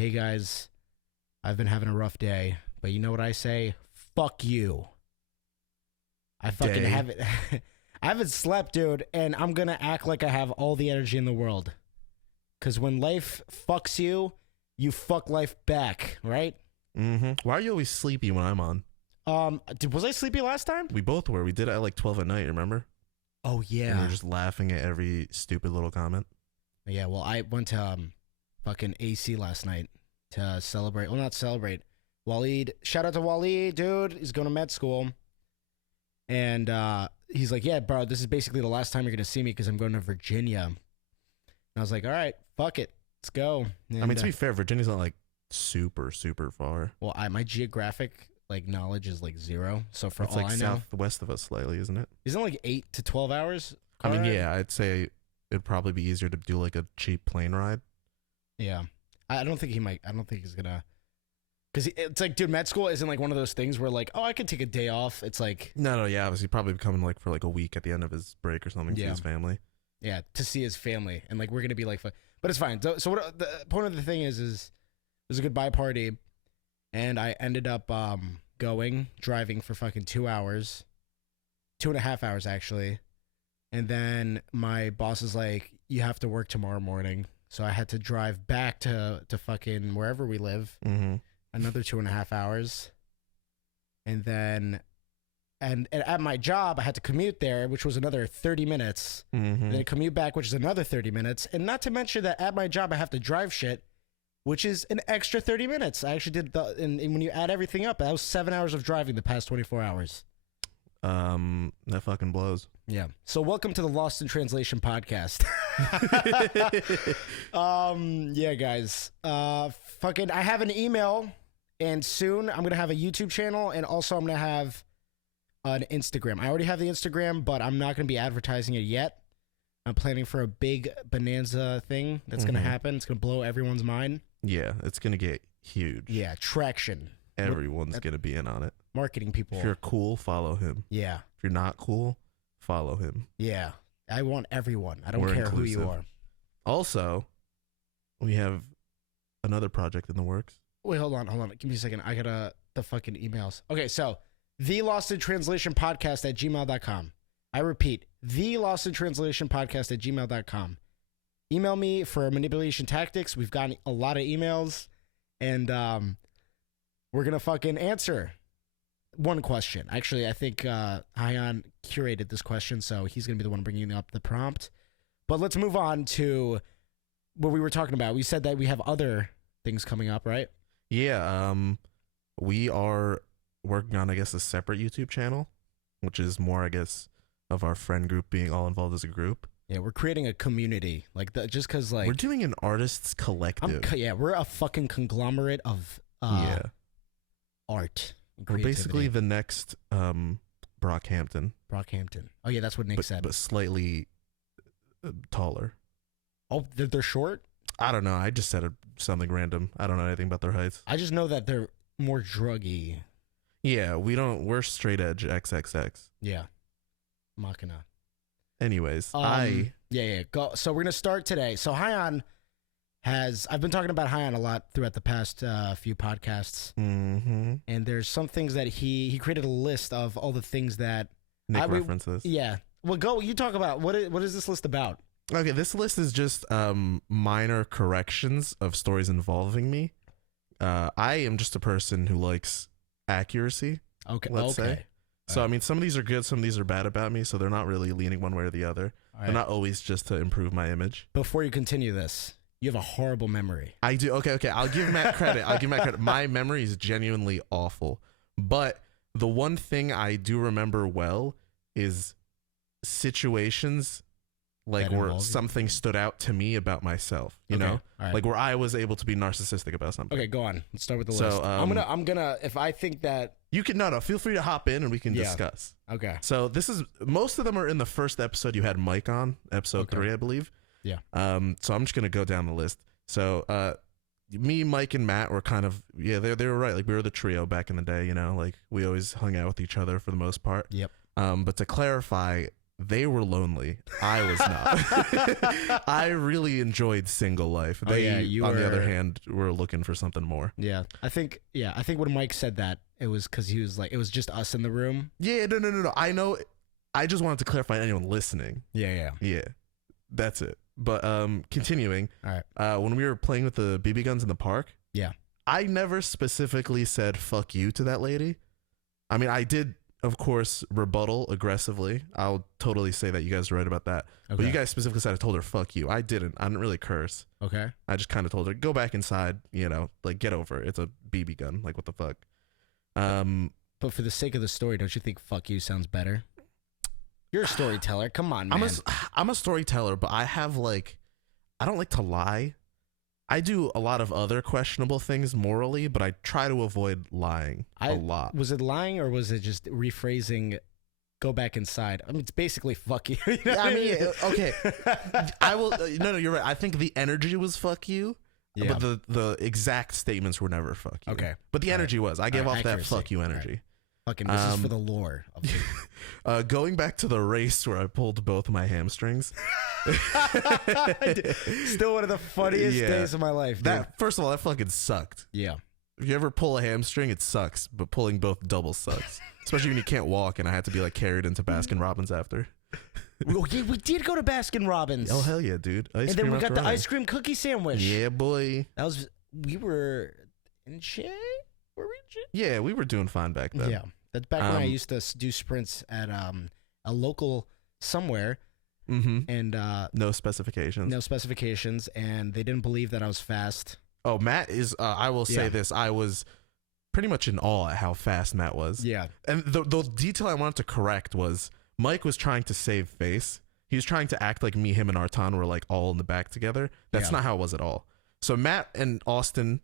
hey guys, I've been having a rough day, but you know what I say? Fuck you. I fucking haven't I haven't slept, dude, and I'm gonna act like I have all the energy in the world. Cause when life fucks you, you fuck life back, right? Mm-hmm. Why are you always sleepy when I'm on? Was I sleepy last time? We both were. We did it at like 12 at night, remember? Oh yeah. And we were just laughing at every stupid little comment. Yeah, well, I went to fucking AC last night to celebrate. Well, not celebrate. Waleed, shout out to Waleed, dude. He's going to med school. And he's like, yeah, bro, this is basically the last time you're going to see me because I'm going to Virginia. And I was like, all right, fuck it. Let's go. And, I mean, to be fair, Virginia's not like super, super far. Well, my geographic knowledge is like zero. So for it's all like I know. southwest of us slightly, isn't it? Isn't it like 8 to 12 hours? I mean, yeah, I'd say it'd probably be easier to do like a cheap plane ride. Yeah. I don't think he's going to. Because it's like, dude, med school isn't like one of those things where like, oh, I could take a day off. It's like. No, yeah, obviously probably coming like for like a week at the end of his break or something to his family. Yeah, to see his family. And like, we're going to be like, but it's fine. So what the point of the thing is it was a goodbye party. And I ended up driving for fucking 2 hours. 2.5 hours, actually. And then my boss is like, you have to work tomorrow morning. So I had to drive back to fucking wherever we live. Mm-hmm. Another 2.5 hours. And then, and at my job, I had to commute there, which was another 30 minutes. Mm-hmm. And then commute back, which is another 30 minutes. And not to mention that at my job, I have to drive shit, which is an extra 30 minutes. I actually did, and when you add everything up, that was 7 hours of driving the past 24 hours. That fucking blows. Yeah. So welcome to the Lost in Translation podcast. Yeah, guys. Fucking, I have an email, and soon I'm gonna have a YouTube channel, and also I'm gonna have an Instagram. I already have the Instagram, but I'm not gonna be advertising it yet. I'm planning for a big bonanza thing that's gonna happen. It's gonna blow everyone's mind. Yeah, it's gonna get huge. Yeah, traction. Everyone's gonna be in on it. Marketing people. If you're cool, follow him. Yeah. If you're not cool, follow him. Yeah. I want everyone. I don't We're care inclusive. who you are. Also, we have another project in the works. Wait, hold on. Give me a second. I got the fucking emails. Okay, so the Lost in Translation podcast at gmail.com. I repeat, the Lost in Translation podcast at gmail.com. Email me for manipulation tactics. We've gotten a lot of emails, and we're going to fucking answer one question. Actually, I think Hyan curated this question, so he's going to be the one bringing up the prompt. But let's move on to what we were talking about. We said that we have other things coming up, right? Yeah, we are working on, I guess, a separate YouTube channel, which is more, I guess, of our friend group being all involved as a group. Yeah, we're creating a community. Just because, like... We're doing an artists collective. We're a fucking conglomerate of art. We're basically the next Brockhampton. Brockhampton. Oh, yeah, that's what Nick said. But slightly taller. Oh, they're short? I don't know. I just said something random. I don't know anything about their heights. I just know that they're more druggy. Yeah, we're straight edge XXX. Yeah. Machina. Anyways, Yeah. Go. So we're going to start today. So Hyan I've been talking about Hyan a lot throughout the past few podcasts. Mm-hmm. And there's some things that he created a list of all the things that Nick references. Yeah. Well, you talk about what is this list about? Okay, this list is just minor corrections of stories involving me. I am just a person who likes accuracy. Okay. Let's say. So, I mean, some of these are good, some of these are bad about me, so they're not really leaning one way or the other. They're not always just to improve my image. Before you continue this, you have a horrible memory. I do. Okay. I'll give Matt credit. My memory is genuinely awful. But the one thing I do remember well is situations like where something stood out to me about myself, you know? Right. Like where I was able to be narcissistic about something. Okay, go on. Let's start with the list. I'm gonna if I think that you can no, feel free to hop in and we can discuss. Okay. So this is most of them are in the first episode you had Mike on, episode 3, I believe. Yeah. So I'm just gonna go down the list. So me, Mike, and Matt were kind of they were right. Like we were the trio back in the day, you know, like we always hung out with each other for the most part. Yep. But to clarify, they were lonely. I was not. I really enjoyed single life. They, on the other hand, were looking for something more. Yeah, I think when Mike said that, it was because he was like, it was just us in the room. Yeah, no. I know. I just wanted to clarify anyone listening. Yeah. That's it. But continuing. All right. When we were playing with the BB guns in the park. Yeah. I never specifically said "fuck you" to that lady. I mean, I did, of course, rebuttal aggressively. I'll totally say that you guys are right about that. Okay. But you guys specifically said I told her "fuck you." I didn't. I didn't really curse. Okay. I just kind of told her, go back inside. Like, get over it. It's a BB gun. Like, what the fuck. But for the sake of the story, don't you think "fuck you" sounds better? You're a storyteller. Come on, man. I'm a storyteller, but I don't like to lie. I do a lot of other questionable things morally, but I try to avoid lying a lot. Was it lying or was it just rephrasing, go back inside? I mean, it's basically fuck you. I mean, okay. I will. No, you're right. I think the energy was fuck you, but the exact statements were never fuck you. Okay. But the energy was. I gave off that fuck you energy. Right. Fucking, this is for the lore. Going back to the race where I pulled both my hamstrings. Still one of the funniest days of my life, dude. First of all, that fucking sucked. Yeah. If you ever pull a hamstring, it sucks, but pulling both double sucks. Especially when you can't walk and I had to be like carried into Baskin Robbins after. We did go to Baskin Robbins. Oh, hell yeah, dude. And then we got the ice cream cookie sandwich. Yeah, boy. We were in shape? Were we in shape? Yeah, we were doing fine back then. Yeah. That's back when I used to do sprints at a local somewhere. Mm-hmm. And no specifications. No specifications, and they didn't believe that I was fast. Oh, Matt is, I will say this, I was pretty much in awe at how fast Matt was. Yeah. And the detail I wanted to correct was Mike was trying to save face. He was trying to act like me, him, and Artan were like all in the back together. That's not how it was at all. So Matt and Austin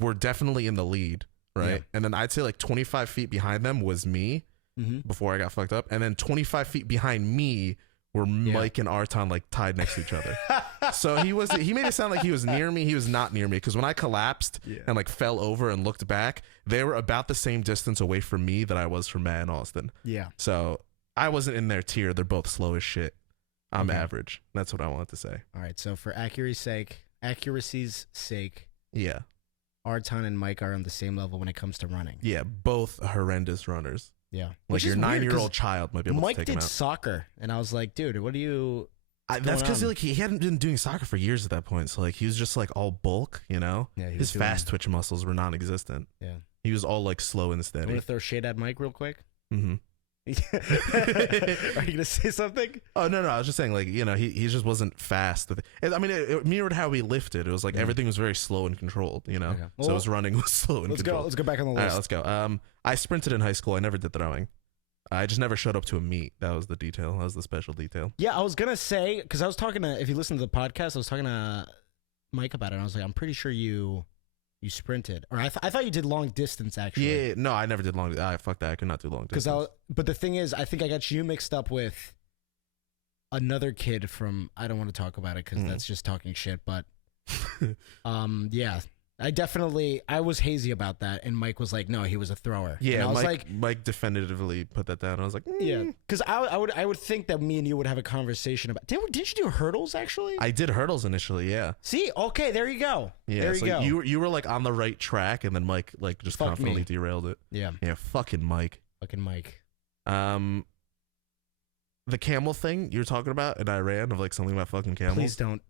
were definitely in the lead, right? Yeah. And then I'd say like 25 feet behind them was me before I got fucked up. And then 25 feet behind me were Mike and Artan like tied next to each other. So he made it sound like he was near me. He was not near me because when I collapsed and like fell over and looked back, they were about the same distance away from me that I was from Matt and Austin. Yeah. So I wasn't in their tier. They're both slow as shit. I'm average. That's what I wanted to say. All right. So for accuracy's sake, yeah, Artan and Mike are on the same level when it comes to running. Yeah, both horrendous runners. Yeah. Like your 9-year-old child might be able to take him out. Mike did soccer, and I was like, dude, what are you... That's because like he hadn't been doing soccer for years at that point, so like he was just like all bulk, you know? Yeah, his fast twitch muscles were non-existent. Yeah. He was all like slow and steady. You want to throw shade at Mike real quick? Mm-hmm. Are you gonna say something? Oh no, I was just saying like, you know, he just wasn't fast. I mean, it mirrored how he lifted. It was like everything was very slow and controlled, you know. Okay. Well, so his running was slow and controlled. Let's go back on the list. All right, let's go. I sprinted in high school. I never did throwing. I just never showed up to a meet. That was the detail. That was the special detail. Yeah, I was gonna say, because I was talking to, if you listen to the podcast, I was talking to Mike about it, and I was like, I'm pretty sure you sprinted, or I thought you did long distance actually. Yeah, no, I never did long. Fuck that, I could not do long distance. But the thing is, I think I got you mixed up with another kid from. I don't want to talk about it because that's just talking shit. But yeah. I was hazy about that, and Mike was like, "No, he was a thrower." Yeah, and I was Mike definitively put that down. I was like, "Yeah," because I would think that me and you would have a conversation about. Did you do hurdles actually? I did hurdles initially. Yeah. See, okay, there you go. Yeah, there you go. You were like on the right track, and then Mike like just confidently derailed it. Yeah. Yeah. Fucking Mike. The camel thing you were talking about in Iran of like something about fucking camels. Please don't.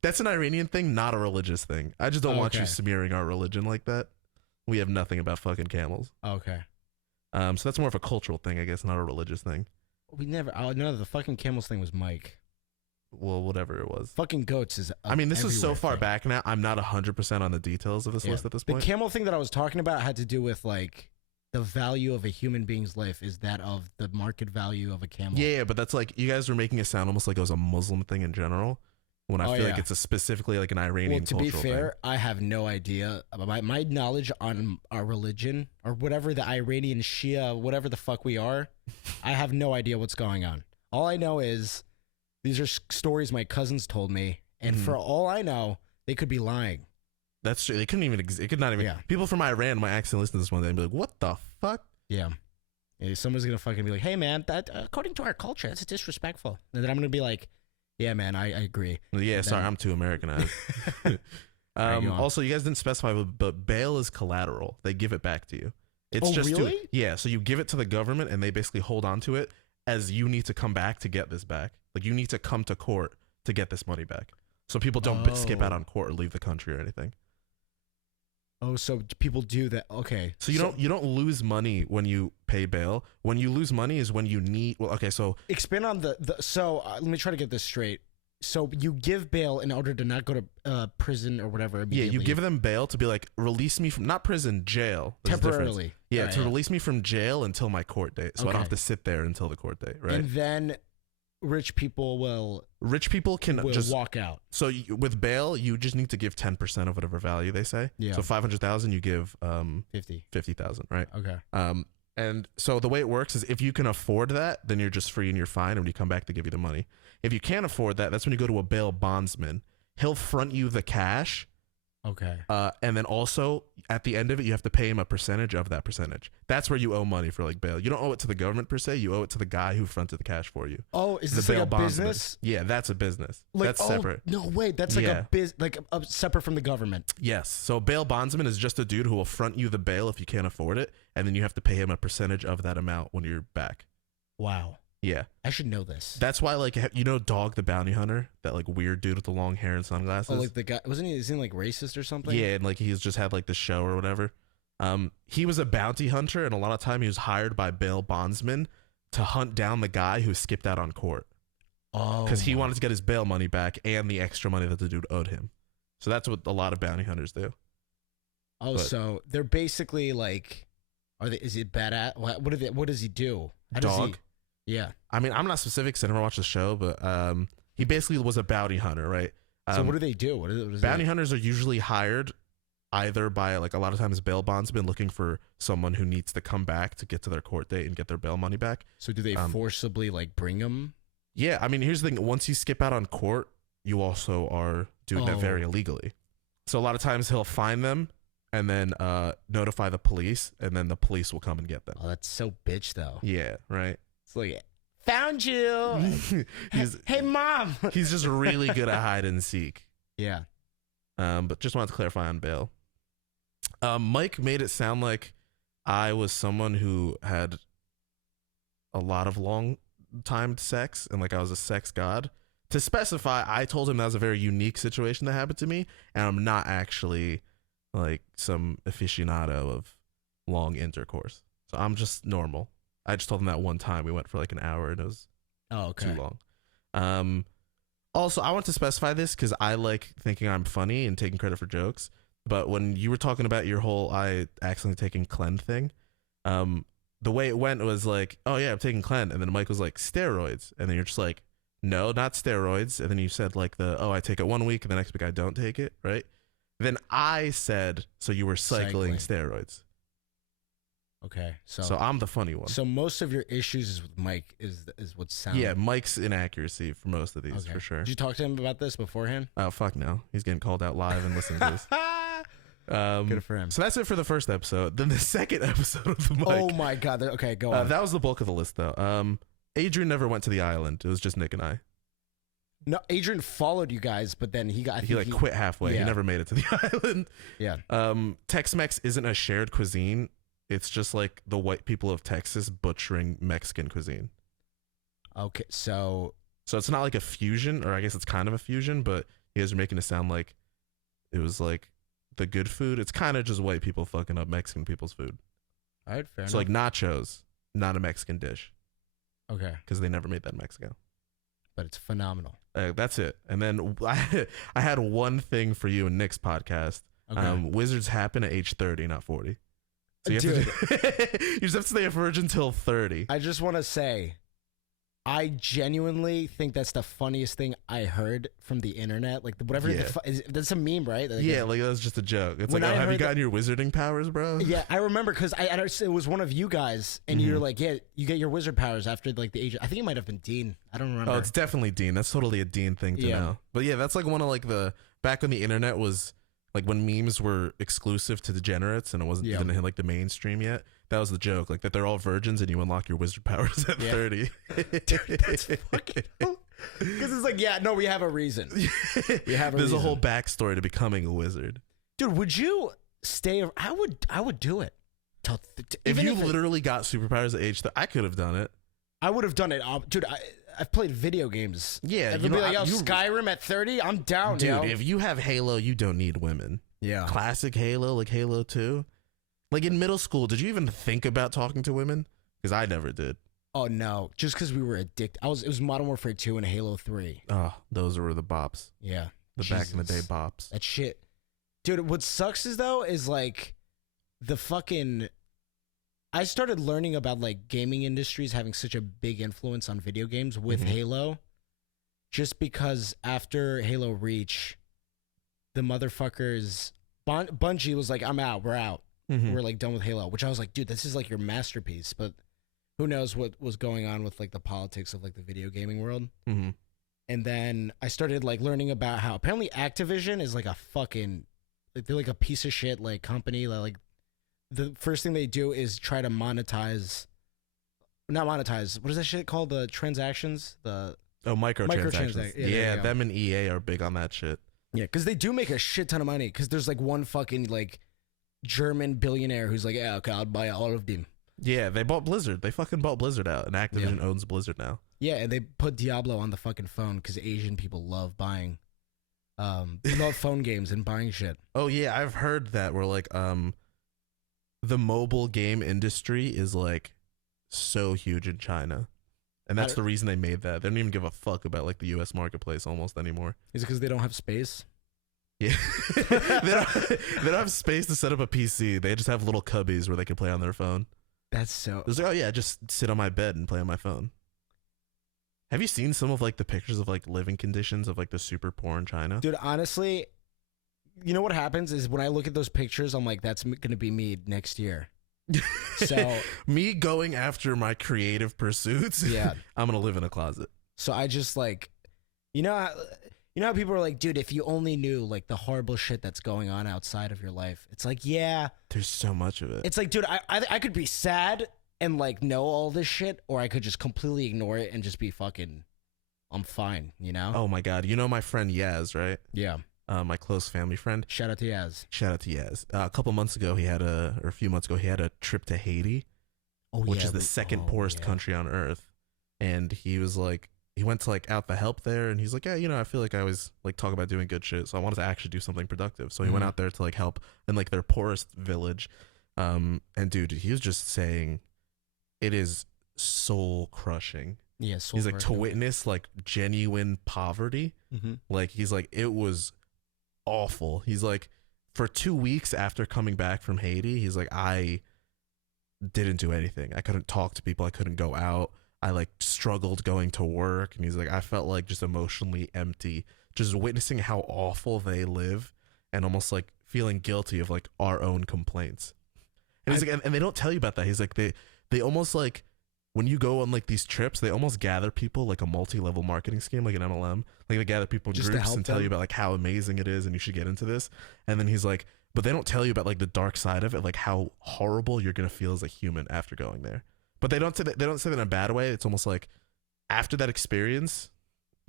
That's an Iranian thing, not a religious thing. I just don't want you smearing our religion like that. We have nothing about fucking camels. Okay. So that's more of a cultural thing, I guess, not a religious thing. We never. Oh no, the fucking camels thing was Mike. Well, whatever it was. Fucking goats is. I mean, this is so far back now. I'm not 100% on the details of this list at this point. The camel thing that I was talking about had to do with like. The value of a human being's life is that of the market value of a camel. Yeah, but that's like, you guys were making it sound almost like it was a Muslim thing in general, when I feel like it's specifically like an Iranian cultural thing. To be fair, I have no idea. My knowledge on our religion, or whatever the Iranian Shia, whatever the fuck we are, I have no idea what's going on. All I know is these are stories my cousins told me, and for all I know, they could be lying. That's true. They couldn't even. It could not even. Yeah. People from Iran might accidentally listen to this one day and be like, "What the fuck?" Yeah. Yeah, someone's gonna fucking be like, "Hey, man, that according to our culture, that's disrespectful," and then I'm gonna be like, "Yeah, man, I agree." Yeah, And sorry, then- I'm too Americanized. Alright, go on. Also, you guys didn't specify, but bail is collateral. They give it back to you. It's Oh, just really? yeah. So you give it to the government, and they basically hold on to it as you need to come back to get this back. Like you need to come to court to get this money back. So people don't skip out Oh. on court or leave the country or anything. Oh, so people do that? Okay. So you don't lose money when you pay bail. When you lose money is when you need. Well, okay, so expand on the. So let me try to get this straight. So you give bail in order to not go to prison or whatever. yeah, you give them bail to be like release me from not prison, jail. There's a difference. temporarily. Yeah, Right, to release me from jail until my court date, so I don't Okay. have to sit there until the court date, right? And then rich people will Rich people can just walk out. so with bail, you just need to give 10% of whatever value they say. Yeah. So 500,000, you give 50. 50,000, right? Okay. And so the way it works is if you can afford that, then you're just free and you're fine. And when you come back, they give you the money. If you can't afford that, that's when you go to a bail bondsman. He'll front you the cash. Okay. And then also at the end of it, you have to pay him a percentage of that percentage. That's where you owe money for like bail. You don't owe it to the government per se. You owe it to the guy who fronted the cash for you. Oh, is The this like bail a bondsman. business? Yeah, that's a business. Like, That's separate. No, wait. That's like Yeah. a separate from the government. Yes. So bail bondsman is just a dude who will front you the bail if you can't afford it, and then you have to pay him a percentage of that amount when you're back. Wow. Yeah. I should know this. That's why, like, you know, Dog the Bounty Hunter, that like weird dude with the long hair and sunglasses. Oh, like the guy wasn't he? Is he like racist or something? Yeah, and like he's just had like the show or whatever. He was a bounty hunter, and a lot of time he was hired by bail bondsmen to hunt down the guy who skipped out on court Oh. because he wanted to get his bail money back and the extra money that the dude owed him. So that's what a lot of bounty hunters do. Oh, but- so they're basically like, are they? Is it badass? What are they? What does he do? How does Dog. he? Yeah. I mean, I'm not specific because I never watched the show, but he basically was a bounty hunter, right? So what do they do? What is Bounty that? hunters are usually hired either by like a lot of times bail bondsmen looking for someone who needs to come back to get to their court date and get their bail money back. So do they forcibly like bring them? Yeah, I mean, here's the thing. Once you skip out on court, you also are doing that very Oh. illegally. So a lot of times he'll find them and then notify the police, and then the police will come and get them. Oh, that's so bitch though. Yeah, right. It's like, found you. hey, mom. he's just really good at hide and seek. Yeah. But just wanted to clarify on bail. Mike made it sound like I was someone who had a lot of long timed sex and like I was a sex god. To specify, I told him that was a very unique situation that happened to me, and I'm not actually like some aficionado of long intercourse. So I'm just normal. I just told him that one time we went for like an hour and it was Oh, okay. too long. Also, I want to specify this because I like thinking I'm funny and taking credit for jokes. But when you were talking about your whole I accidentally taking Clen thing, the way it went was like, oh yeah, I'm taking Clen, and then Mike was like steroids, and then you're just like, no, not steroids, and then you said like I take it 1 week and the next week I don't take it, right? Then I said, so you were cycling steroids. Okay. So I'm the funny one. So most of your issues is with Mike is what sounds. Yeah, Mike's inaccuracy for most of these, Okay. for sure. Did you talk to him about this beforehand? Oh, fuck no. He's getting called out live and listening to this. Good for him. So that's it for the first episode. Then the second episode of the Mike. Oh my god. Okay, go on. That was the bulk of the list, though. Adrian never went to the island. It was just Nick and I. No, Adrian followed you guys, but then he got. He like quit halfway. Yeah. He never made it to the island. Yeah. Tex-Mex isn't a shared cuisine. It's just like the white people of Texas butchering Mexican cuisine. Okay, so it's not like a fusion, or I guess it's kind of a fusion, but you guys are making it sound like it was like the good food. It's kind of just white people fucking up Mexican people's food. all right, fair So enough. like nachos, not a Mexican dish Okay, because they never made that in Mexico. but it's phenomenal. That's it. And then I had one thing for you in Nick's podcast. Okay. Wizards happen at age 30, not 40. So you you just have to stay a virgin till 30. I just want to say, I genuinely think that's the funniest thing I heard from the internet. Like whatever. Yeah. That's a meme, right? Like, Yeah, like that's just a joke. It's When like, I oh, have you heard gotten your wizarding powers, bro? Yeah, I remember because it was one of you guys, and you're like, yeah, you get your wizard powers after like the age. I think it might have been Dean. I don't remember. Oh, it's definitely Dean. That's totally a Dean thing to Yeah. know. But yeah, that's like one of like the back when the internet was Like when memes were exclusive to degenerates and it wasn't didn't hit like the mainstream yet. That was the joke, like that they're all virgins and you unlock your wizard powers at 30. Dude, that's fucking. Because it's like, yeah, no, we have a reason. We have. There's a whole backstory to becoming a wizard. Dude, would you stay? I would do it. If you literally got superpowers at age, I could have done it. I would have done it, dude. I've played video games. Yeah, you know, be like, yo, Skyrim at 30, I'm down, dude. yo. If you have Halo, you don't need women. Yeah, classic Halo, like Halo 2. Like in middle school, did you even think about talking to women? Because I never did. Oh no, just because we were addicted. It was Modern Warfare 2 and Halo 3. Oh, those were the bops. Yeah, the back in the day bops. That shit, dude. What sucks is like the fucking. I started learning about like gaming industries having such a big influence on video games with Halo, just because after Halo Reach, the motherfuckers Bungie was like, "I'm out. We're out. We're like done with Halo," which I was like, dude, this is like your masterpiece. But who knows what was going on with like the politics of like the video gaming world. And then I started like learning about how apparently Activision is like a fucking, like, they're like a piece of shit like company. Like the first thing they do is try to not monetize. What is that shit called? The transactions? Microtransactions. Yeah, them and EA are big on that shit. Yeah, because they do make a shit ton of money. Because there's like one fucking like German billionaire who's like, yeah, okay, I'll buy all of them. Yeah, they bought Blizzard. They fucking bought Blizzard out, and Activision owns Blizzard now. Yeah, and they put Diablo on the fucking phone because Asian people love buying, love phone games and buying shit. Oh yeah, I've heard that. Where like, the mobile game industry is like so huge in China. And that's the reason they made that. They don't even give a fuck about like the U.S. marketplace almost anymore. Is it because they don't have space? Yeah, they don't have space to set up a PC. They just have little cubbies where they can play on their phone. That's so. It's like, oh yeah, just sit on my bed and play on my phone. Have you seen some of like the pictures of like living conditions of like the super poor in China? Dude, honestly, you know what happens is when I look at those pictures, I'm like, that's gonna be me next year. So me going after my creative pursuits. Yeah, I'm gonna live in a closet. So I just like, you know how people are like, dude, if you only knew like the horrible shit that's going on outside of your life. It's like, yeah, there's so much of it. It's like, dude, I could be sad and like know all this shit, or I could just completely ignore it and just be fucking, I'm fine, you know? Oh my god, you know my friend Yaz, right? Yeah. My close family friend. Shout out to Yaz. Shout out to Yaz. A couple months ago, a few months ago, he had a trip to Haiti, which is the second poorest country on earth. And he was like, he went to like out the help there, and he's like, yeah, you know, I feel like I always like talk about doing good shit, so I wanted to actually do something productive. So he went out there to like help in like their poorest village. And dude, he was just saying, it is soul crushing. Yeah, he's like to witness like genuine poverty. Like he's like, it was awful. He's like, for 2 weeks after coming back from Haiti, he's like, I didn't do anything. I couldn't talk to people. I couldn't go out. I like struggled going to work. And he's like, I felt like just emotionally empty, just witnessing how awful they live and almost like feeling guilty of like our own complaints. And he's like, and they don't tell you about that. He's like, they almost like, when you go on like these trips, they almost gather people like a multi-level marketing scheme, like an MLM. Like they gather people in groups and tell you about like how amazing it is and you should get into this. And then he's like, but they don't tell you about like the dark side of it, like how horrible you're gonna feel as a human after going there. But they don't say that in a bad way. It's almost like after that experience,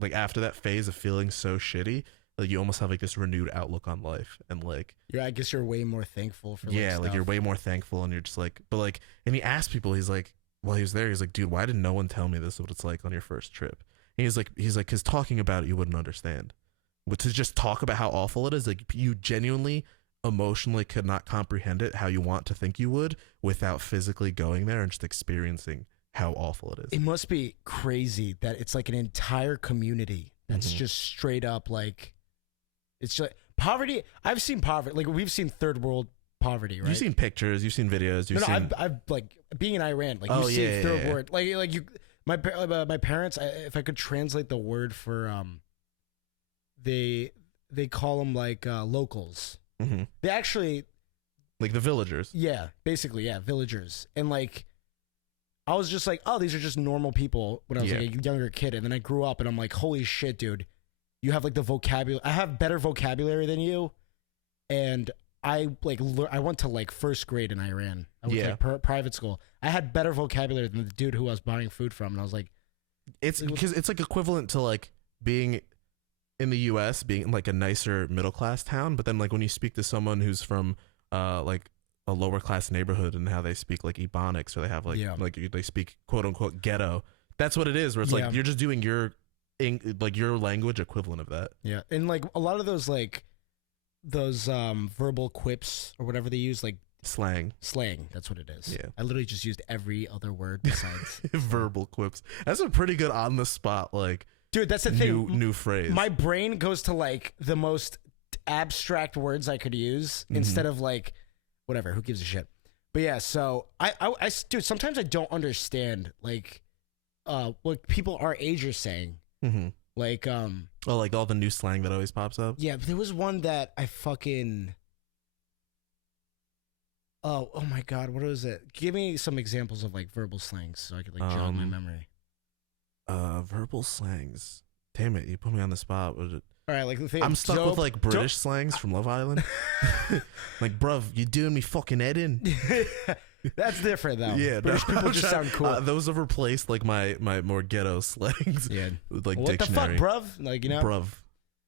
like after that phase of feeling so shitty, like you almost have like this renewed outlook on life and like I guess you're way more thankful for like you're way more thankful and you're just like, but like, and he asked people, he's like, while he was there, he's like, dude, why did no one tell me this is what it's like on your first trip? And he's like, because talking about it, you wouldn't understand. But to just talk about how awful it is, like you genuinely, emotionally could not comprehend it how you want to think you would without physically going there and just experiencing how awful it is. It must be crazy that it's like an entire community that's just straight up like, it's just poverty. I've seen poverty, like we've seen third world poverty, right? You've seen pictures, you've seen videos, I've like being in Iran, like you see third world, like you, my parents, if I could translate the word for they call them like locals. They actually like the villagers. Yeah, basically, yeah, villagers. And like I was just like, oh, these are just normal people when I was like a younger kid, and then I grew up and I'm like, holy shit, dude, you have like the vocabulary. I have better vocabulary than you. and I I went to like first grade in Iran. I went to like, private school. I had better vocabulary than the dude who I was buying food from, and I was like, it's because it's like equivalent to like being in the U.S. being like a nicer middle class town, but then like when you speak to someone who's from like a lower class neighborhood and how they speak like Ebonics or they have like they speak quote unquote ghetto. That's what it is. Where it's like you're just doing your language equivalent of that. Yeah, and like a lot of those verbal quips or whatever they use, like slang. That's what it is. Yeah, I literally just used every other word besides verbal quips. That's a pretty good on the spot, like, dude. That's the thing. New phrase. My brain goes to like the most abstract words I could use instead of like whatever. Who gives a shit? But yeah, so I dude, sometimes I don't understand like what people our age are saying. Mm-hmm. Like like all the new slang that always pops up. Yeah, but there was one that I fucking oh my god, what was it? Give me some examples of like verbal slangs so I could like jog my memory. Verbal slangs. Damn it, you put me on the spot. Was it? All right, like the thing I'm stuck with like British slangs from Love Island. Like, bruv, you doing me fucking head in? That's different though. Yeah, British people just sound cool. Those have replaced like my more ghetto slangs. Yeah, with like what dictionary. The fuck, bruv? Like, you know, bruv,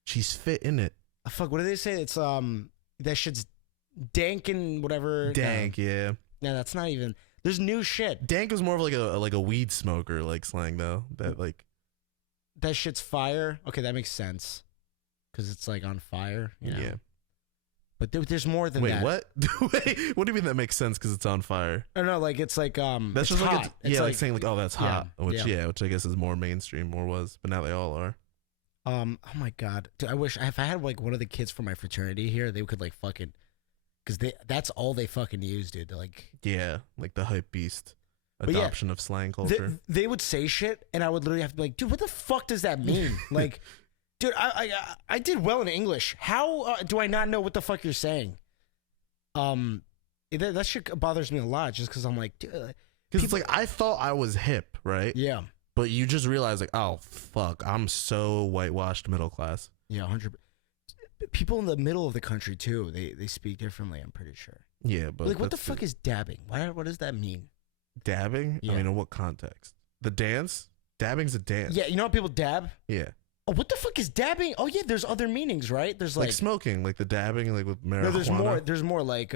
she's fit in it. Fuck, what do they say? It's that shit's dank and whatever. Dank, yeah. No, that's not even. There's new shit. Dank is more of like a weed smoker like slang though. That like that shit's fire. Okay, that makes sense because it's like on fire. You know? Yeah. But there's more than that. Wait, what? Wait, what do you mean that makes sense because it's on fire? I don't know, like it's like that's it's just hot. like it's like saying like, oh, that's hot, which I guess is more mainstream, more was, but now they all are. Oh my god, dude, I wish if I had like one of the kids from my fraternity here, they could like fucking, because that's all they fucking use, dude. They're like like the hype beast adoption of slang culture. They would say shit, and I would literally have to be like, dude, what the fuck does that mean? Like, dude, I did well in English. How do I not know what the fuck you're saying? That shit bothers me a lot, just because I'm like, dude, because it's like I thought I was hip, right? Yeah. But you just realize like, oh fuck, I'm so whitewashed middle class. Yeah, 100. People in the middle of the country too. They speak differently. I'm pretty sure. Yeah, but like, what the fuck is dabbing? What does that mean? Dabbing? Yeah. I mean, in what context? The dance? Dabbing's a dance. Yeah, you know how people dab? Yeah. Oh, what the fuck is dabbing? Oh yeah, there's other meanings, right? There's like smoking, like the dabbing, like with marijuana. No, there's more like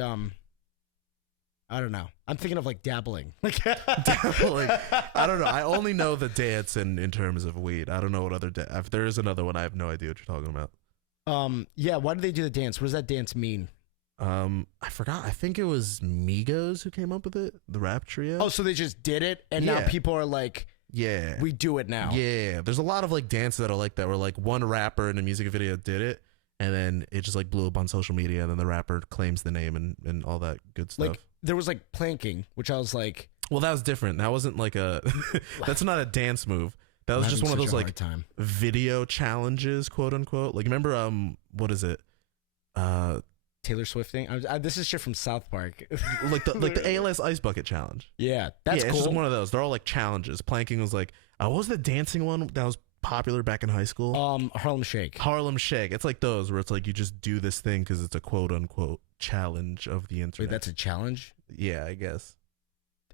I don't know. I'm thinking of like dabbling. Like dabbling. I don't know. I only know the dance in terms of weed. I don't know what other if there is another one, I have no idea what you're talking about. Yeah, why did they do the dance? What does that dance mean? I forgot. I think it was Migos who came up with it, the rap trio. Oh, so they just did it and now people are like, yeah, we do it now. Yeah, there's a lot of like dances that are like that, where like one rapper in a music video did it, and then it just like blew up on social media, and then the rapper claims the name and all that good stuff. Like there was like planking, which I was like, well, that was different. That wasn't like a that's not a dance move. That was just one of those like video challenges, quote unquote. Like remember what is it? Taylor Swift thing. This is shit from South Park. like the ALS ice bucket challenge. Yeah, that's cool. It's just one of those. They're all like challenges. Planking was like, what was the dancing one that was popular back in high school? Harlem Shake. Harlem Shake. It's like those where it's like you just do this thing because it's a quote unquote challenge of the internet. Wait, that's a challenge? Yeah, I guess.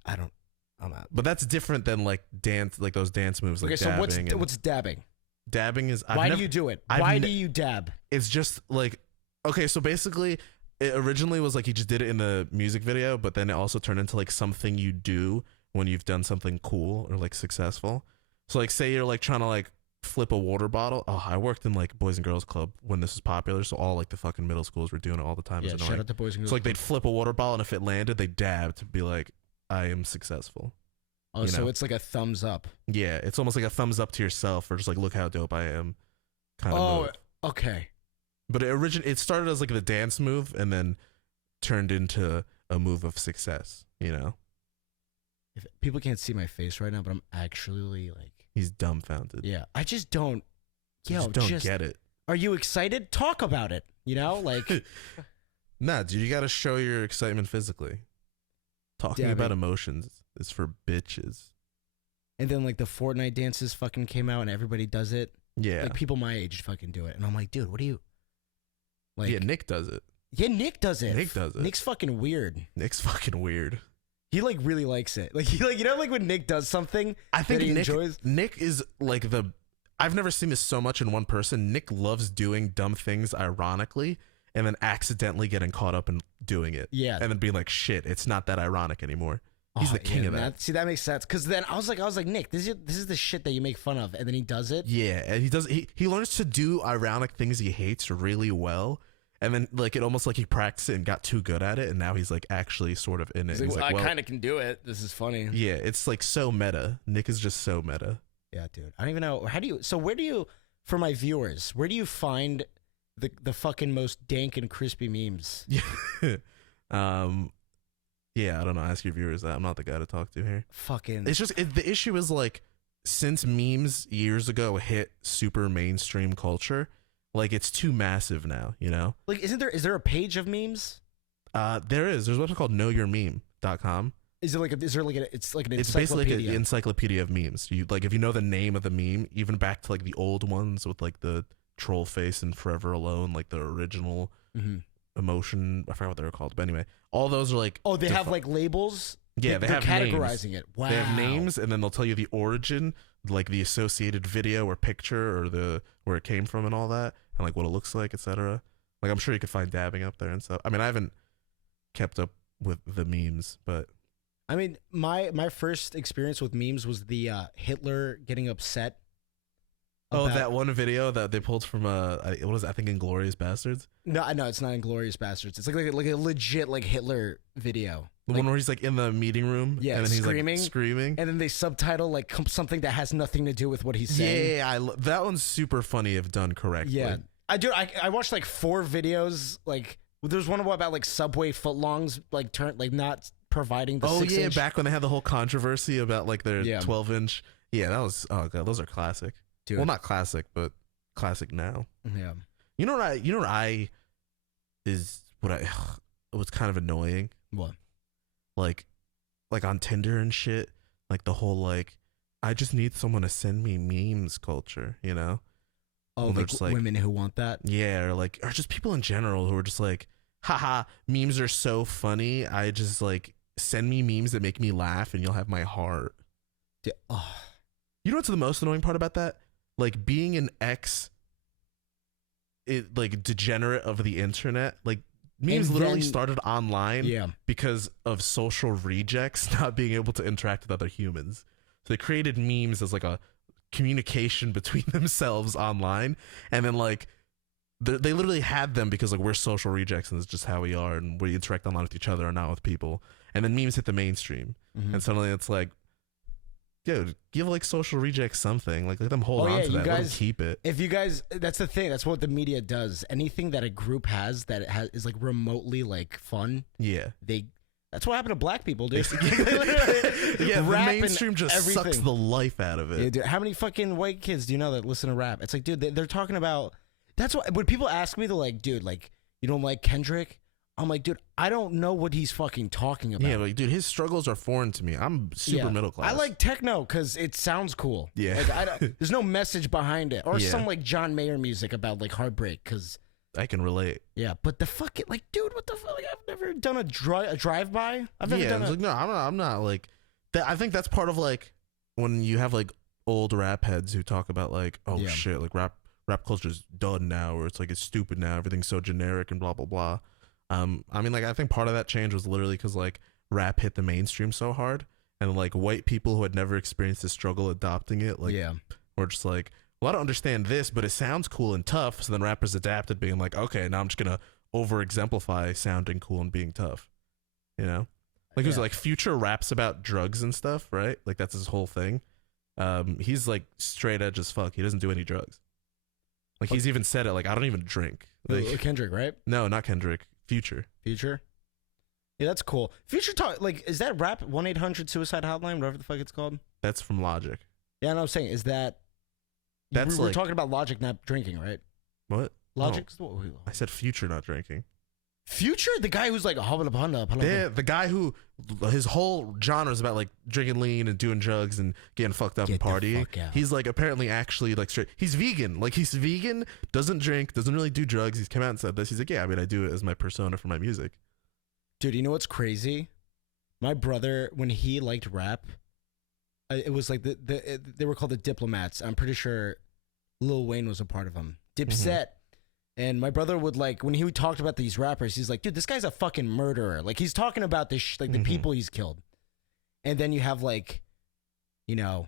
I'm not. But that's different than like dance, like those dance moves, like dabbing. So what's dabbing? Dabbing is. Why do you do it? Why do you dab? It's just like. Okay, so basically, it originally was like he just did it in the music video, but then it also turned into like something you do when you've done something cool or like successful. So like say you're like trying to like flip a water bottle. Oh, I worked in like Boys and Girls Club when this was popular, so all like the fucking middle schools were doing it all the time. Yeah, shout out to Boys and Girls. So like they'd flip a water bottle, and if it landed, they dabbed to be like, I am successful. Oh, so it's like a thumbs up. Yeah, it's almost like a thumbs up to yourself, or just like, look how dope I am kind of move. Okay. But it started as like the dance move and then turned into a move of success, you know? If people can't see my face right now, but I'm actually like... He's dumbfounded. Yeah, I just don't... Just don't get it. Are you excited? Talk about it, you know? Like... Nah, dude, you gotta show your excitement physically. Talking about emotions is for bitches. And then like the Fortnite dances fucking came out and everybody does it. Yeah. Like people my age fucking do it. And I'm like, dude, what do you... Like, yeah, Nick does it. Yeah, Nick does it. Nick does it. Nick's fucking weird. Nick's fucking weird. He like really likes it. Like you know like when Nick does something I think that he Nick enjoys. Nick is like I've never seen this so much in one person. Nick loves doing dumb things ironically and then accidentally getting caught up in doing it. Yeah. And then being like, shit, it's not that ironic anymore. He's the king of that. See, that makes sense. Because then I was like, Nick, this is the shit that you make fun of, and then he does it. Yeah, and he learns to do ironic things he hates really well. And then like it almost like he practiced it and got too good at it, and now he's like actually sort of in it. He's like, well, I kind of can do it. This is funny. Yeah, it's like so meta. Nick is just so meta. Yeah, dude. I don't even know. Where do you, for my viewers, where do you find the fucking most dank and crispy memes? Yeah. Yeah, I don't know. Ask your viewers that. I'm not the guy to talk to here. Fucking. It's just the issue is like since memes years ago hit super mainstream culture, like it's too massive now, you know? Like, is there a page of memes? There's a website called knowyourmeme.com. It's like an encyclopedia? It's basically like an encyclopedia of memes. You like if you know the name of the meme, even back to like the old ones with like the troll face and Forever Alone, like the original emotion. I forgot what they were called, but anyway, all those are like they have like labels. Yeah, they're have categorizing names. it. Wow, they have names, and then they'll tell you the origin, like the associated video or picture, or where it came from, and all that, and like what it looks like, etc. Like I'm sure you could find dabbing up there and stuff. I mean, I haven't kept up with the memes, but I mean, my first experience with memes was the Hitler getting upset. Oh, that one video that they pulled from what was it? I think Inglourious Bastards. No, it's not Inglourious Bastards. It's like a legit like Hitler video. The one where he's like in the meeting room, yeah, and then he's screaming, like screaming, and then they subtitle like something that has nothing to do with what he's saying. Yeah, that one's super funny if done correctly. Yeah, I watched like 4 videos. Like there's one about like Subway footlongs like not providing the 6-inch. Back when they had the whole controversy about like their 12-inch. Yeah, that was those are classic. Dude. Well, not classic, but classic now. Yeah. You know what I was kind of annoying. What? Like on Tinder and shit. Like the whole like, I just need someone to send me memes culture. You know? Oh, like women who want that. Yeah, or just people in general who are just like, haha, memes are so funny. I just like send me memes that make me laugh, and you'll have my heart. Yeah. Oh. You know what's the most annoying part about that? Like being an degenerate of the internet. Like memes literally started online because of social rejects not being able to interact with other humans. So they created memes as like a communication between themselves online, and then like they literally had them because like we're social rejects and it's just how we are, and we interact online with each other and not with people. And then memes hit the mainstream, and suddenly it's like, dude, give like social rejects something. Like let them hold on to that. Let them keep it. If you guys, that's the thing. That's what the media does. Anything that a group has that is like remotely like fun. Yeah. That's what happened to black people, dude. Yeah, the mainstream just sucks the life out of it. Yeah, dude. How many fucking white kids do you know that listen to rap? It's like, dude, they're talking about. That's what when people ask me, they're like, dude, like you don't like Kendrick. I'm like, dude, I don't know what he's fucking talking about. Yeah, like, dude, his struggles are foreign to me. I'm super middle class. I like techno because it sounds cool. Yeah. Like, there's no message behind it. Or some like John Mayer music about like heartbreak because... I can relate. Yeah, but the fucking... Like, dude, what the fuck? Like, I've never done a drive-by. I've never done like, no, I'm not like... I think that's part of like when you have like old rap heads who talk about like, oh shit, like rap culture's done now, or it's like it's stupid now, everything's so generic and blah, blah, blah. I mean, like, I think part of that change was literally because, like, rap hit the mainstream so hard, and, like, white people who had never experienced the struggle adopting it, like, were just like, well, I don't understand this, but it sounds cool and tough, so then rappers adapted, being like, okay, now I'm just gonna over-exemplify sounding cool and being tough, you know? Like, it was like, Future raps about drugs and stuff, right? Like, that's his whole thing. He's, like, straight edge as fuck. He doesn't do any drugs. Like, he's even said it, like, I don't even drink. Like, Kendrick, right? No, not Kendrick. Future. Yeah, that's cool. Future talk, like, is that rap 1-800-suicide hotline, whatever the fuck it's called? That's from Logic. Yeah, and I'm saying, is that... That's we're talking about Logic not drinking, right? What? Logic? No. I said Future not drinking. Future, the guy who's like Yeah, the guy who his whole genre is about like drinking lean and doing drugs and getting fucked up and partying. He's like apparently actually like straight. He's vegan. Like he's vegan, doesn't drink, doesn't really do drugs. He's come out and said this. He's like, yeah, I mean, I do it as my persona for my music. Dude, you know what's crazy? My brother, when he liked rap, it was like they were called the Diplomats. I'm pretty sure Lil Wayne was a part of them. Dipset. And my brother would like, when he talked about these rappers, he's like, dude, this guy's a fucking murderer. Like he's talking about this, like the people he's killed. And then you have like, you know,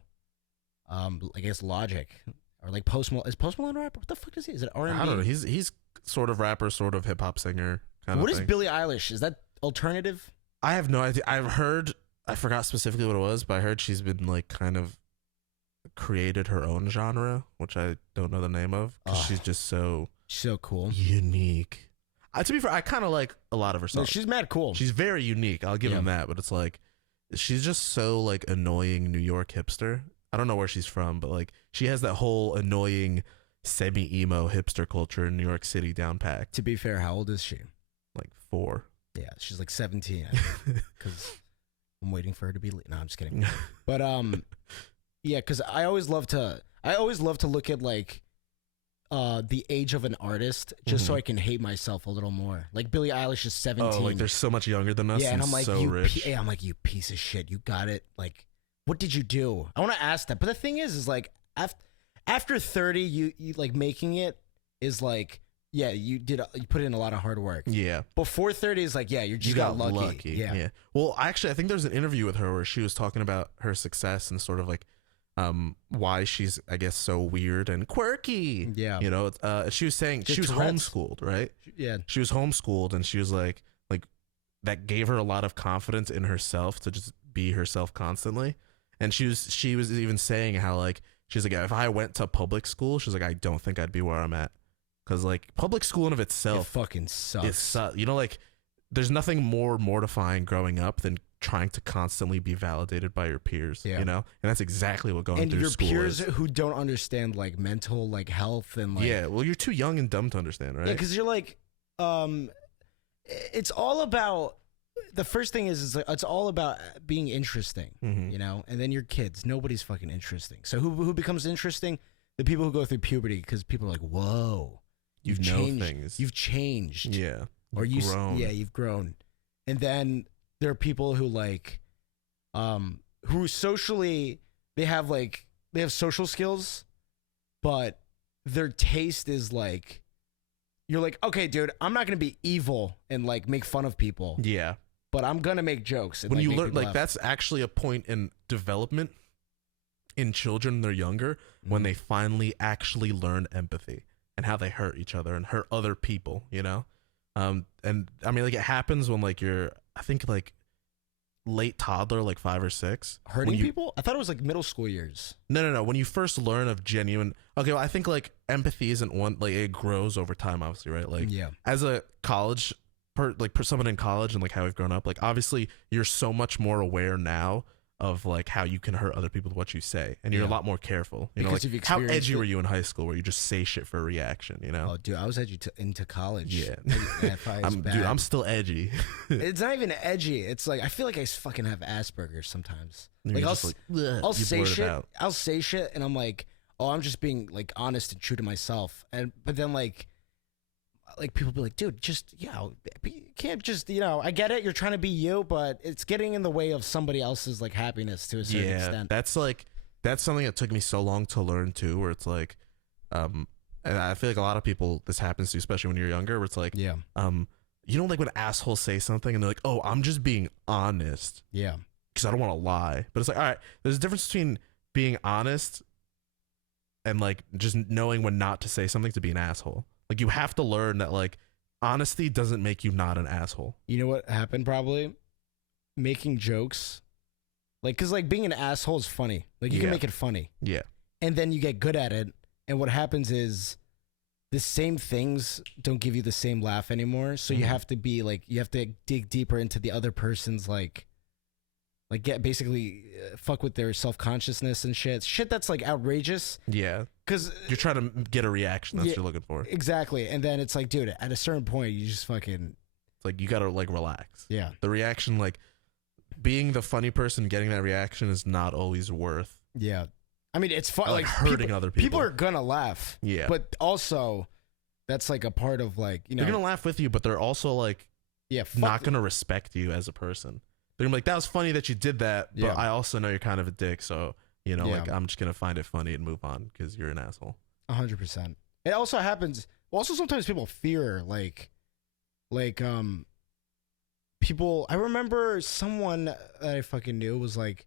I guess Logic or like Post Malone. Is Post Malone a rapper? What the fuck is he? Is it R&B? I don't know. He's sort of rapper, sort of hip hop singer. What is Billie Eilish? Is that alternative? I have no idea. I've heard, I forgot specifically what it was, but I heard she's been like kind of created her own genre, which I don't know the name of because she's just so cool, unique. To be fair, I kind of like a lot of her songs. No, she's mad cool. She's very unique. I'll give him that, but it's like she's just so like annoying New York hipster. I don't know where she's from, but like she has that whole annoying semi-emo hipster culture in New York City down packed. To be fair, how old is she? Like 4. Yeah, she's like 17 because I'm waiting for her to be. No, I'm just kidding. But yeah, because I always love to look at like the age of an artist just so I can hate myself a little more. Like Billie Eilish is 17. Oh, like they're so much younger than us. Yeah, and I'm like, so rich. I'm like, you piece of shit. You got it. Like, what did you do? I want to ask that. But the thing is like after 30, you like making it is like, yeah, you put in a lot of hard work. Yeah. Before 30 is like, yeah, you just got lucky. Yeah. Well, actually, I think there's an interview with her where she was talking about her success and sort of like why she's, I guess, so weird and quirky. Yeah. You know, she was saying she was homeschooled, right? Yeah. She was homeschooled and she was like that gave her a lot of confidence in herself to just be herself constantly. And she was even saying how like, she's like, if I went to public school, she's like, I don't think I'd be where I'm at. Because like public school in of itself, it fucking sucks. You know, like there's nothing more mortifying growing up than trying to constantly be validated by your peers. You know, and that's exactly what going through school is. And your peers who don't understand like mental like health and like well, you're too young and dumb to understand, right? Yeah, because you're like, it's all about. The first thing is it's all about being interesting, you know, and then your kids. Nobody's fucking interesting. So who becomes interesting? The people who go through puberty, because people are like, whoa. You've changed. Things. You've changed. Yeah. Or you've grown. And then there are people who like who socially they have social skills, but their taste is like you're like, okay, dude, I'm not gonna be evil and like make fun of people. Yeah. But I'm gonna make jokes. And, when like, you learn like that's actually a point in development in children when they're younger, when they finally actually learn empathy. And how they hurt each other and hurt other people, you know? And I mean, like, it happens when, like, you're, I think, like, late toddler, like 5 or 6. Hurting people? I thought it was, like, middle school years. No. When you first learn of genuine... Okay, well, I think, like, empathy isn't one... Like, it grows over time, obviously, right? Like, as a college... someone in college and, like, how we've grown up, like, obviously, you're so much more aware now of like how you can hurt other people with what you say, and you're a lot more careful. You because know, like how edgy were you in high school, where you just say shit for a reaction? You know? Oh, dude, I was edgy into college. Yeah, I'm still edgy. It's not even edgy. It's like I feel like I fucking have Asperger's sometimes. Like I'll say shit, and I'm like, oh, I'm just being like honest and true to myself, but then like people be like, dude, just you can't just I get it, you're trying to be you, but it's getting in the way of somebody else's like happiness to a certain extent. That's something that took me so long to learn too, where it's like and I feel like a lot of people this happens to, especially when you're younger, where it's like you don't like when assholes say something and they're like, oh, I'm just being honest because I don't want to lie. But it's like, all right, there's a difference between being honest and like just knowing when not to say something to be an asshole. Like, you have to learn that, like, honesty doesn't make you not an asshole. You know what happened probably? Making jokes. Like, because, like, being an asshole is funny. Like, you can make it funny. Yeah. And then you get good at it. And what happens is the same things don't give you the same laugh anymore. So you have to be, like, you have to dig deeper into the other person's, like get basically fuck with their self-consciousness and shit that's like outrageous. Yeah, because you're trying to get a reaction that's what you're looking for. Exactly. And then it's like, dude, at a certain point you just fucking It's like, you gotta like relax. Yeah. The reaction, like being the funny person, getting that reaction is not always worth. Yeah. I mean, it's fun. Like hurting other people. People are gonna laugh. Yeah. But also, that's like a part of like, you know. They're gonna laugh with you, but they're also like, yeah, not gonna respect you as a person. They're gonna be like, that was funny that you did that, but Yeah. I also know you're kind of a dick, so you know, Yeah. like I'm just gonna find it funny and move on because you're an asshole. 100%. It also happens. Also, sometimes people fear people. I remember someone that I fucking knew was like,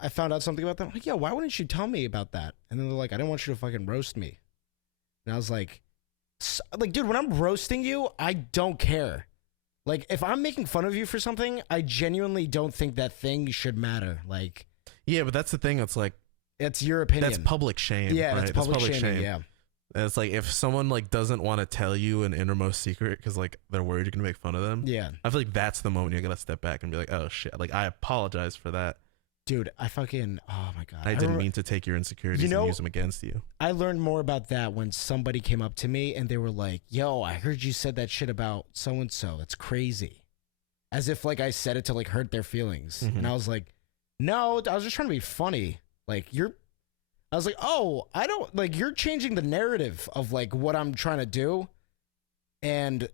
I found out something about them. I'm like, yo, why wouldn't you tell me about that? And then they're like, I didn't want you to fucking roast me. And I was like, dude, when I'm roasting you, I don't care. Like, if I'm making fun of you for something, I genuinely don't think that thing should matter. Like, yeah, but that's the thing. It's like, it's your opinion. that's public shame. Yeah, right? it's public shaming. Yeah. And it's like, if someone like doesn't want to tell you an innermost secret because like they're worried you're gonna make fun of them. Yeah. I feel like that's the moment you gotta step back and be like, oh shit, like I apologize for that. Dude, I fucking, oh my God. I didn't mean to take your insecurities and use them against you. I learned more about that when somebody came up to me and they were like, yo, I heard you said that shit about so-and-so. It's crazy. As if like I said it to like hurt their feelings. Mhm. And I was like, no, I was just trying to be funny. Like I was like, oh, I don't, like, you're changing the narrative of like what I'm trying to do. And,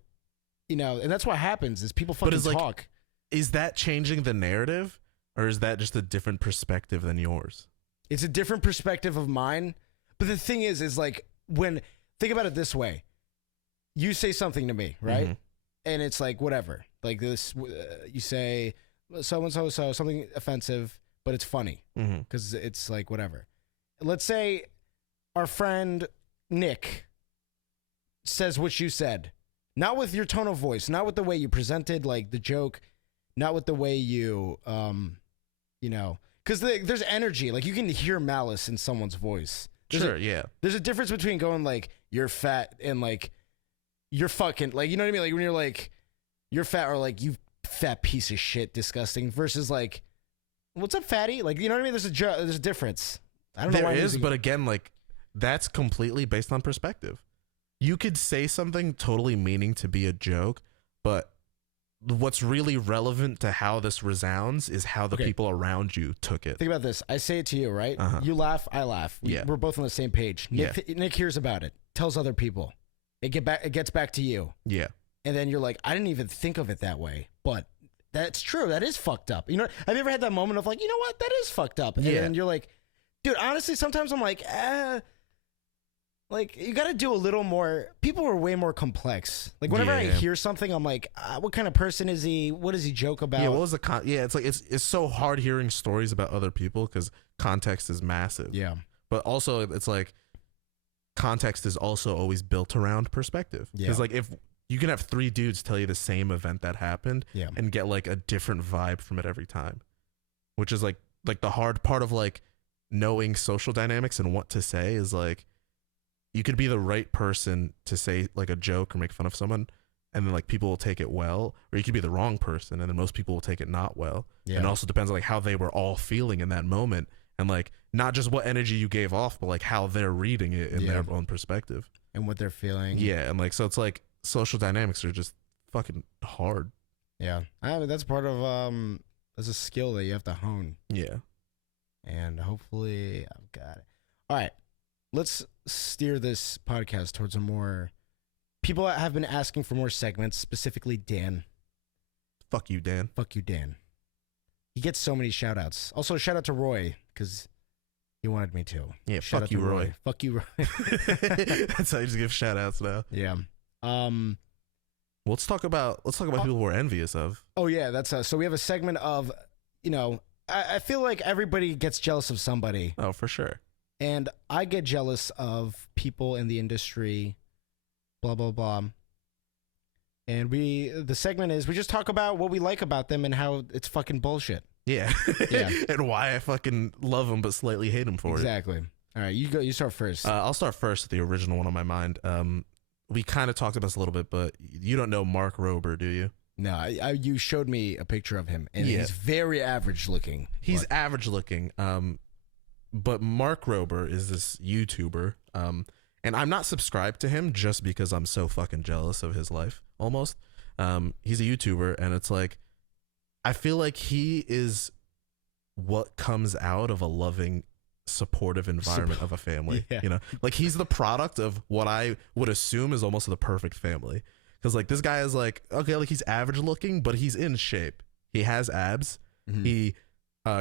you know, and that's what happens is people fucking it's like, talk. Is that changing the narrative? Or is that just a different perspective than yours? It's a different perspective of mine. But the thing is like think about it this way. You say something to me, right? Mhm. And it's like, whatever. Like this, you say so-and-so, something offensive, but it's funny. Mm-hmm. Because it's like, whatever. Let's say our friend Nick says what you said. Not with your tone of voice, not with the way you presented like the joke, not with the way you, you know, because there's energy. Like you can hear malice in someone's voice. Yeah. There's a difference between going like you're fat and like you're fucking like, you know what I mean? Like when you're like you're fat or like you fat piece of shit, disgusting versus like what's up, fatty? Like you know what I mean? There's a difference. I don't know There why is, but again, like that's completely based on perspective. You could say something totally meaning to be a joke, but what's really relevant to how this resounds is how the people around you took it. Think about this. I say it to you, right? Uh-huh. You laugh, I laugh. Yeah. We're both on the same page. Nick hears about it, tells other people. It gets back to you. Yeah. And then you're like, I didn't even think of it that way. But that's true. That is fucked up. You know, have you ever had that moment of like, you know what? That is fucked up. And then you're like, dude, honestly, sometimes I'm like, like, you got to do a little more. People are way more complex. Like, whenever I hear something, I'm like, what kind of person is he? What does he joke about? Yeah, what was the it's like, it's so hard hearing stories about other people because context is massive. Yeah. But also, it's like, context is also always built around perspective. Because, like, if you can have 3 dudes tell you the same event that happened and get, like, a different vibe from it every time, which is, like the hard part of, like, knowing social dynamics and what to say is, like, you could be the right person to say like a joke or make fun of someone and then like people will take it well, or you could be the wrong person and then most people will take it not well. And it also depends on like how they were all feeling in that moment and like not just what energy you gave off, but like how they're reading it in their own perspective and what they're feeling. Yeah. And like, so it's like social dynamics are just fucking hard. Yeah. I mean, that's part of, that's a skill that you have to hone. Yeah. And hopefully I've got it. All right. Let's steer this podcast towards a more... People have been asking for more segments, specifically Dan. Fuck you, Dan. Fuck you, Dan. He gets so many shout-outs. Also, shout-out to Roy, because he wanted me to. Yeah, shout fuck you, Roy. Fuck you, Roy. That's how you just give shout-outs now. Yeah. Let's talk about people we're envious of. Oh, yeah, that's us. So we have a segment of, you know... I feel like everybody gets jealous of somebody. Oh, for sure. And I get jealous of people in the industry, blah, blah, blah. And the segment is we just talk about what we like about them and how it's fucking bullshit. Yeah. Yeah. And why I fucking love them but slightly hate them for it. Exactly. All right, you go. You start first. I'll start first with the original one on my mind. We kind of talked about this a little bit, but you don't know Mark Rober, do you? No, you showed me a picture of him, and he's very average looking. He's average looking. But Mark Rober is this YouTuber, and I'm not subscribed to him just because I'm so fucking jealous of his life, almost. He's a YouTuber, and it's like, I feel like he is what comes out of a loving, supportive environment of a family. Yeah. You know, like he's the product of what I would assume is almost the perfect family. Because like this guy is like, okay, like he's average looking, but he's in shape. He has abs. Mhm. He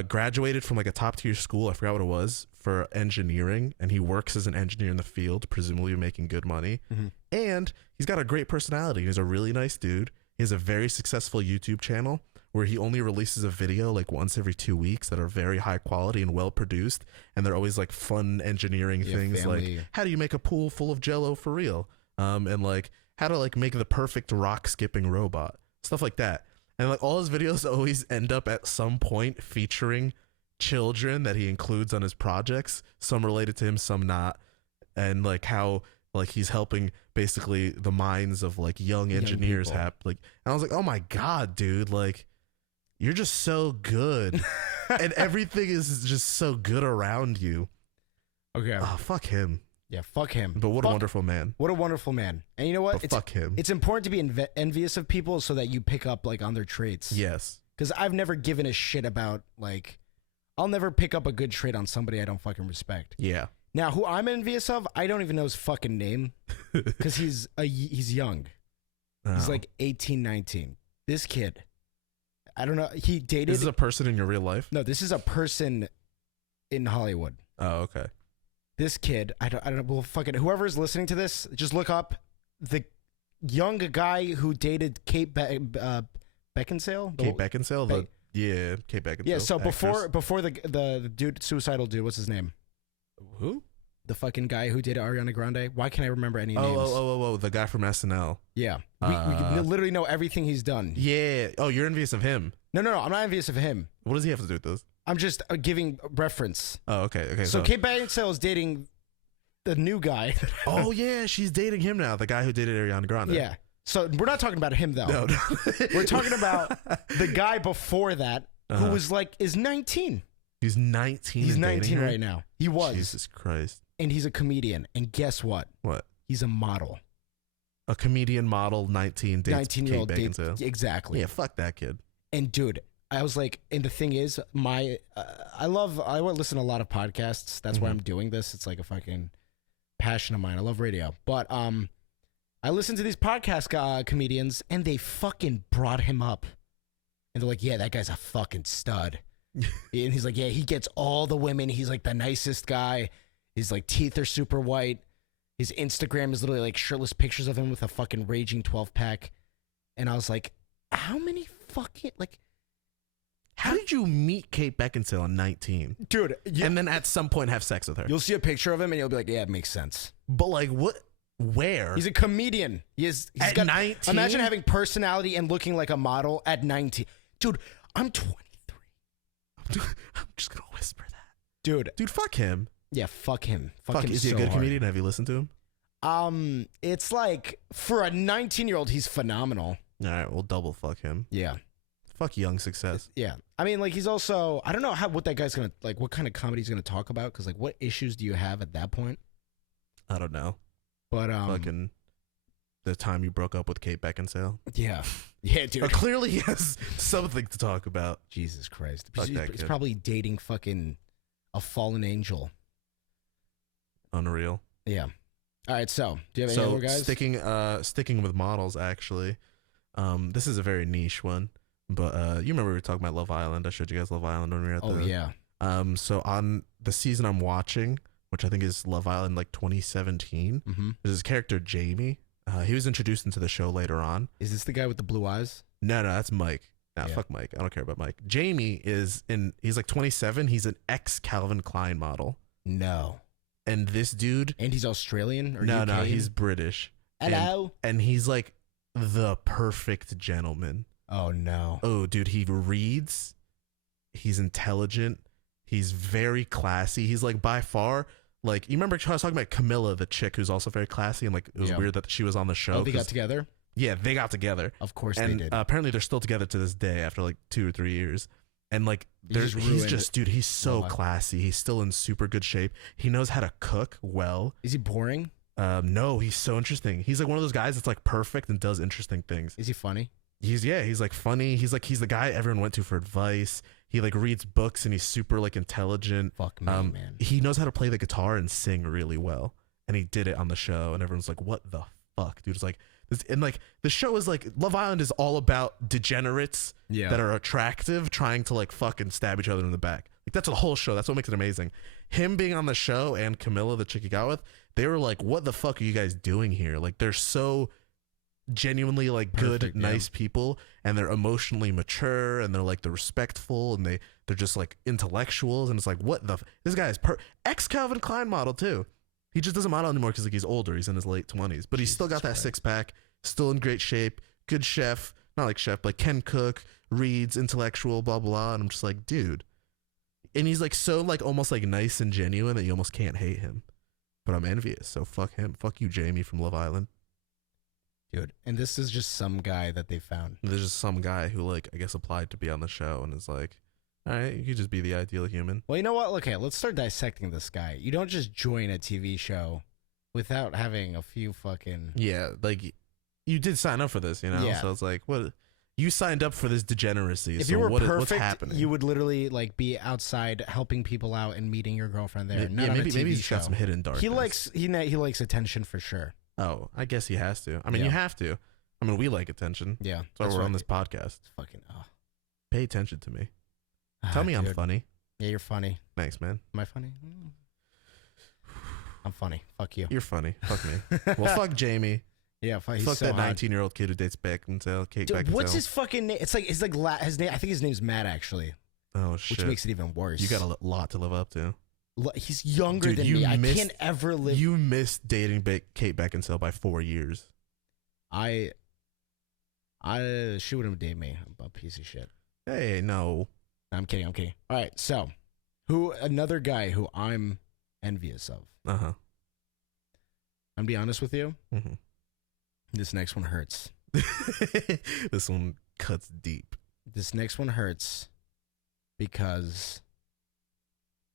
graduated from like a top tier school. I forgot what it was, for engineering, and he works as an engineer in the field, presumably making good money. Mhm. And he's got a great personality. He's a really nice dude. He has a very successful YouTube channel where he only releases a video like once every 2 weeks that are very high quality and well produced, and they're always like fun engineering things, family. like how do you make a pool full of jello for real, and like how to like make the perfect rock skipping robot, stuff like that. And like all his videos always end up at some point featuring children that he includes on his projects, some related to him, some not, and like how like he's helping basically the minds of like young engineers people. like, and I was like, oh my god, dude, like you're just so good and everything is just so good around you. Okay. Oh, fuck him. Yeah, fuck him. But what Fuck- a wonderful man. What a wonderful man. And you know what? But fuck him. It's important to be envious of people so that you pick up like on their traits. Yes. Because I've never given a shit about like, I'll never pick up a good trait on somebody I don't fucking respect. Yeah. Now, who I'm envious of, I don't even know his fucking name because he's young. He's Oh. like 18, 19. This kid, I don't know. He dated. This is a person in your real life? No, this is a person in Hollywood. Oh, okay. This kid, I don't know. Well, fuck it. Whoever's listening to this, just look up the young guy who dated Kate Beckinsale. Kate Beckinsale? Be- Yeah, Kate Beckinsale. Yeah. So actress. before the dude, suicidal dude, what's his name? Who? The fucking guy who dated Ariana Grande. Why can't I remember any names? Oh, the guy from SNL. Yeah. We literally know everything he's done. Yeah. Oh, you're envious of him. No. I'm not envious of him. What does he have to do with this? I'm just giving reference. Oh, okay. So Kate Beckinsale is dating the new guy. Oh yeah, she's dating him now. The guy who dated Ariana Grande. Yeah. So we're not talking about him though. No. We're talking about the guy before that who was like is 19. He's 19. He's and dating 19 her? right now. He was. Jesus Christ. And he's a comedian. And guess what? What? He's a model. A comedian model, 19, dates 19-year-old Kate dates. Beckinsale. Exactly. Yeah, fuck that kid. And dude, I was like, and the thing is, I listen to a lot of podcasts. That's why I'm doing this. It's like a fucking passion of mine. I love radio. But I listen to these podcast comedians, and they fucking brought him up. And they're like, yeah, that guy's a fucking stud. And he's like, yeah, he gets all the women. He's like the nicest guy. His like teeth are super white. His Instagram is literally like shirtless pictures of him with a fucking raging 12-pack. And I was like, how many fucking like, How did you meet Kate Beckinsale at 19? dude? And then at some point have sex with her? You'll see a picture of him and you'll be like, yeah, it makes sense. But like what? Where? He's a comedian. He's At got 19? Imagine having personality and looking like a model at 19. Dude, I'm 23. I'm just gonna whisper that. Dude, Fuck him. yeah, fuck him. Fuck, him is he a so good hard. comedian? Have you listened to him? It's like for a 19-year-old, he's phenomenal. All right, well, double fuck him. Yeah. Fuck young success. Yeah. I mean, like, he's also, I don't know what that guy's gonna, like, what kind of comedy he's gonna talk about, because, like, what issues do you have at that point? I don't know. But, Fucking the time you broke up with Kate Beckinsale. yeah. Yeah, dude. Clearly he has something to talk about. Jesus Christ. Fuck that He's kid. probably dating fucking a fallen angel. Unreal. Yeah. All right, so, do you have any So other guys? sticking with models, actually, this is a very niche one, but you remember we were talking about Love Island. I showed you guys Love Island when we were at Oh, the yeah. So on the season I'm watching, which I think is Love Island like 2017, Mm-hmm. there's this character Jamie. He was introduced into the show later on. Is this the guy with the blue eyes? No, that's Mike. Nah, Yeah. fuck Mike. I don't care about Mike. Jamie he's like 27. He's an ex Calvin Klein model. No. And this dude, And he's Australian or no, UK? he's British. Hello? And he's like the perfect gentleman. Oh, no. Oh, dude, he reads. He's intelligent. He's very classy. He's like by far, like, you remember I was talking about Camilla, the chick who's also very classy, and like it was Yeah. weird that she was on the show. Oh, they 'cause- got together? Yeah, they got together. Of course And they did. apparently they're still together to this day after like 2 or 3 years. And like just he's ruined just, dude, he's so Love Island. classy. He's still in super good shape. He knows how to cook well. Is he boring? No, he's so interesting. He's like one of those guys that's like perfect and does interesting things. Is he funny? He's like funny. He's the guy everyone went to for advice. He like reads books and he's super like intelligent. Fuck me, man. He knows how to play the guitar and sing really well. And he did it on the show and everyone's like, what the fuck, dude? It's like this, and like the show is like Love Island is all about degenerates that are attractive trying to like fucking stab each other in the back. Like that's the whole show. That's what makes it amazing. Him being on the show and Camilla, the chick he got with, they were like, what the fuck are you guys doing here? Like they're so genuinely like good, nice people, and they're emotionally mature, and they're respectful, and they're just like intellectuals, and it's like, what the this guy is ex Calvin Klein model too. He just doesn't model anymore because like he's older. He's in his late 20s, but he's still got that six pack, still in great shape, good chef, not like chef, but can cook, reads, intellectual, blah blah. And I'm just like, dude, and he's like so like almost like nice and genuine that you almost can't hate him. But I'm envious, so fuck him. Fuck you, Jamie from Love Island. Dude, and this is just some guy that they found. There's just some guy who, like, I guess applied to be on the show and is like, all right, you could just be the ideal human. Well, you know what? Okay, let's start dissecting this guy. You don't just join a TV show without having a few fucking... Yeah, like, you did sign up for this, you know? Yeah. So it's like, what... You signed up for this degeneracy. If so you were what's perfect, happening? you would literally like be outside helping people out and meeting your girlfriend there. Maybe he's got some hidden darkness. He likes attention for sure. Oh, I guess he has to. I mean, Yeah. you have to. I mean, we like attention. Yeah, That's why we're on this podcast. It's fucking. Pay attention to me. Tell me I'm dude. funny. Yeah, you're funny. Thanks, man. Am I funny? I'm funny. Fuck you. You're funny. Fuck me. Well, fuck Jamie. Yeah, he's fuck so that hot. 19-year-old kid who dates Beckinsale. Kate Dude, Beckinsale. what's his fucking name? It's like his name. I think his name's Matt actually, Oh shit. which makes it even worse. You got a lot to live up to. He's younger Dude, than you me. I missed- can't ever live. You missed dating Kate Beckinsale by 4 years. She wouldn't date me. I'm a piece of shit. Hey, no. I'm kidding. All right, so another guy who I'm envious of. Uh-huh. I'm gonna be honest with you. Mm-hmm. This next one hurts. This one cuts deep. This next one hurts because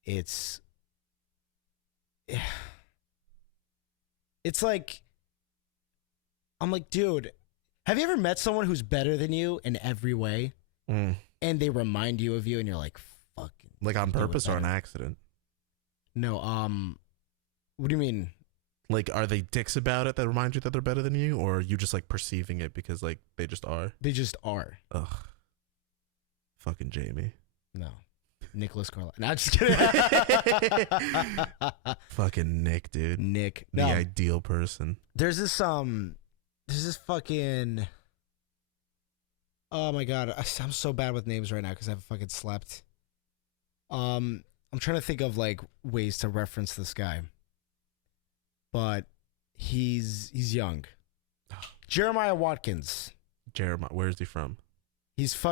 it's like I'm like, dude, have you ever met someone who's better than you in every way, and they remind you of you, and you're like, fucking, Like on do it purpose or an better. accident? No, what do you mean? Like, are they dicks about it that remind you that they're better than you, or are you just like perceiving it because like they just are? They just are. Ugh. Fucking Jamie. No. Nicholas Carlisle. No, I'm just kidding. Fucking Nick, dude. Nick. The No. ideal person. There's this fucking, oh my god, I'm so bad with names right now because I haven't fucking slept. I'm trying to think of like ways to reference this guy, but he's young. Jeremiah Watkins. Jeremiah, where is he from? It's